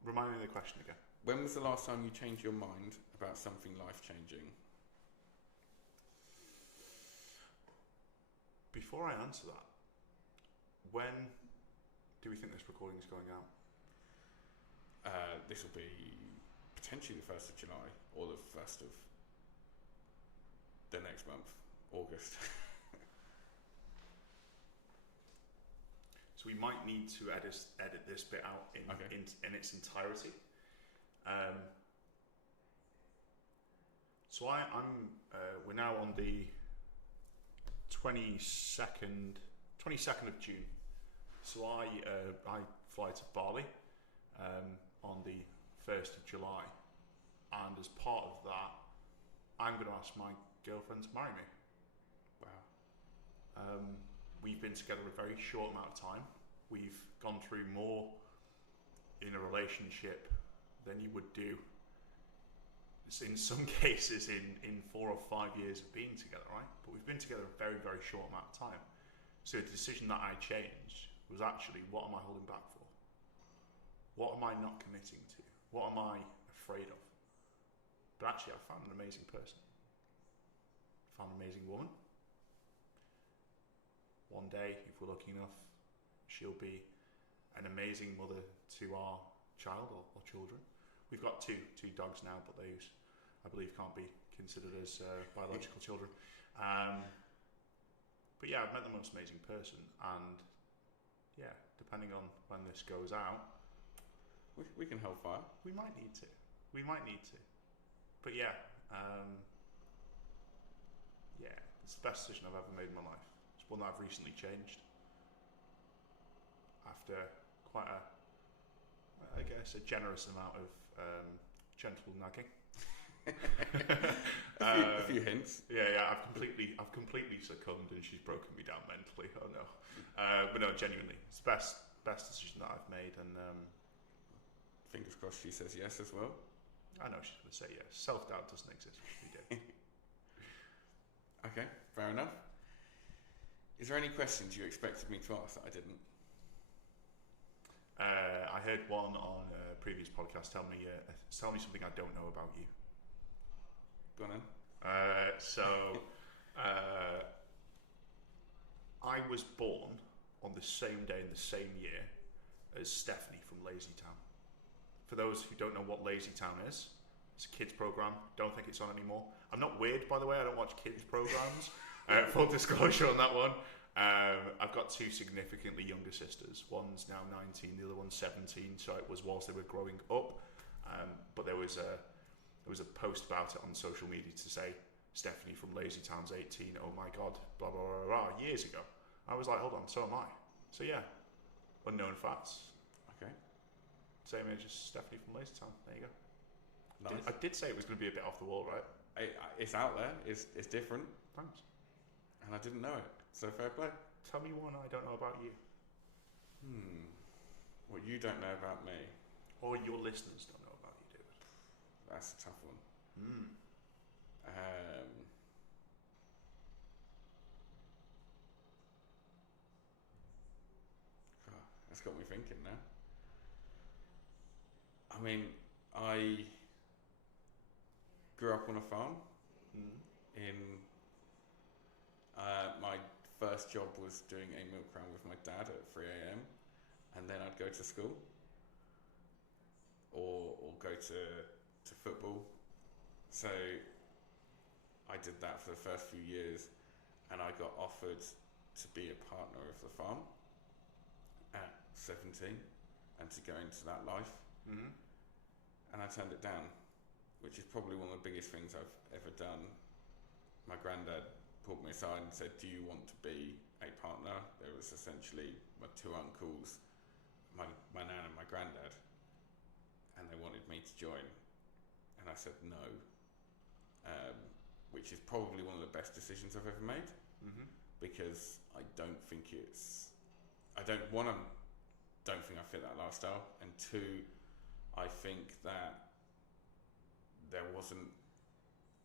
Remind me of the question again. When was the last time you changed your mind about something life-changing? Before I answer that, when do we think this recording is going out? This will be potentially the 1st of July or the 1st of the next month, August. So we might need to edit this bit out in its entirety. So we're now on the 22nd of June. So I fly to Bali on the 1st of July, and as part of that, I'm going to ask my girlfriend to marry me. Wow. We've been together a very short amount of time. We've gone through more in a relationship than you would do in some cases in 4 or 5 years of being together, right? But we've been together a very, very short amount of time. So the decision that I changed was actually, what am I holding back for? What am I not committing to? What am I afraid of? But actually, I found an amazing person. I found an amazing woman. One day, if we're lucky enough, she'll be an amazing mother to our child or children. We've got two dogs now, but those, I believe, can't be considered as biological children. But yeah, I've met the most amazing person, and yeah, depending on when this goes out, we can hold fire. We might need to. But yeah, it's the best decision I've ever made in my life. It's one that I've recently changed after quite a generous amount of gentle nagging. a few hints. Yeah. I've completely succumbed, and she's broken me down mentally. Oh no, but no, genuinely, it's the best decision that I've made, and fingers crossed she says yes as well. I know she's going to say yes. Self-doubt doesn't exist every day. Okay, fair enough. Is there any questions you expected me to ask that I didn't? I heard one on a previous podcast. Tell me something I don't know about you. Go on then. I was born on the same day in the same year as Stephanie from Lazy Town. For those who don't know what Lazy Town is, it's a kids program. Don't think it's on anymore. I'm not weird, by the way. I don't watch kids programs. Full disclosure on that one. I've got two significantly younger sisters. One's now 19, the other one's 17. So it was whilst they were growing up. But there was a post about it on social media to say Stephanie from Lazy Town's 18. Oh my God, blah blah blah blah. Years ago, I was like, hold on, so am I. So yeah, unknown facts. Okay. Same age as Stephanie from Lazy Town. There you go. Nice. I did say it was going to be a bit off the wall, right? It's out there. It's different. Thanks. And I didn't know it. So fair play. Tell me one I don't know about you. What you don't know about me. Or your listeners don't know about you, David. That's a tough one. That's got me thinking now. I mean, I grew up on a farm. My first job was doing a milk run with my dad at 3 a.m. and then I'd go to school or go to football. So I did that for the first few years, and I got offered to be a partner of the farm at 17 and to go into that life. And I turned it down, which is probably one of the biggest things I've ever done. My granddad pulled me aside and said, do you want to be a partner? There was essentially my two uncles, my nan and my granddad, and they wanted me to join. And I said no, which is probably one of the best decisions I've ever made, because I don't think I fit that lifestyle, and two, I think that there wasn't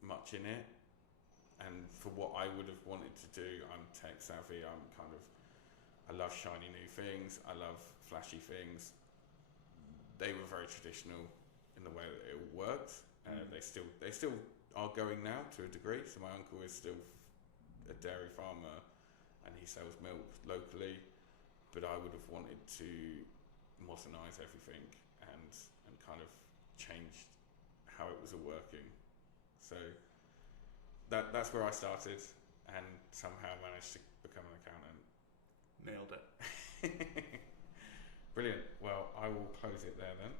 much in it. And for what I would have wanted to do, I'm tech savvy. I love shiny new things. I love flashy things. They were very traditional in the way that it all worked. They still are going now to a degree. So my uncle is still a dairy farmer, and he sells milk locally. But I would have wanted to modernise everything and kind of change how it was all working. So that's where I started, and somehow managed to become an accountant. Nailed it. Brilliant. Well, I will close it there then.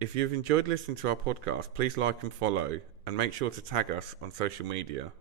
If you've enjoyed listening to our podcast, please like and follow, and make sure to tag us on social media.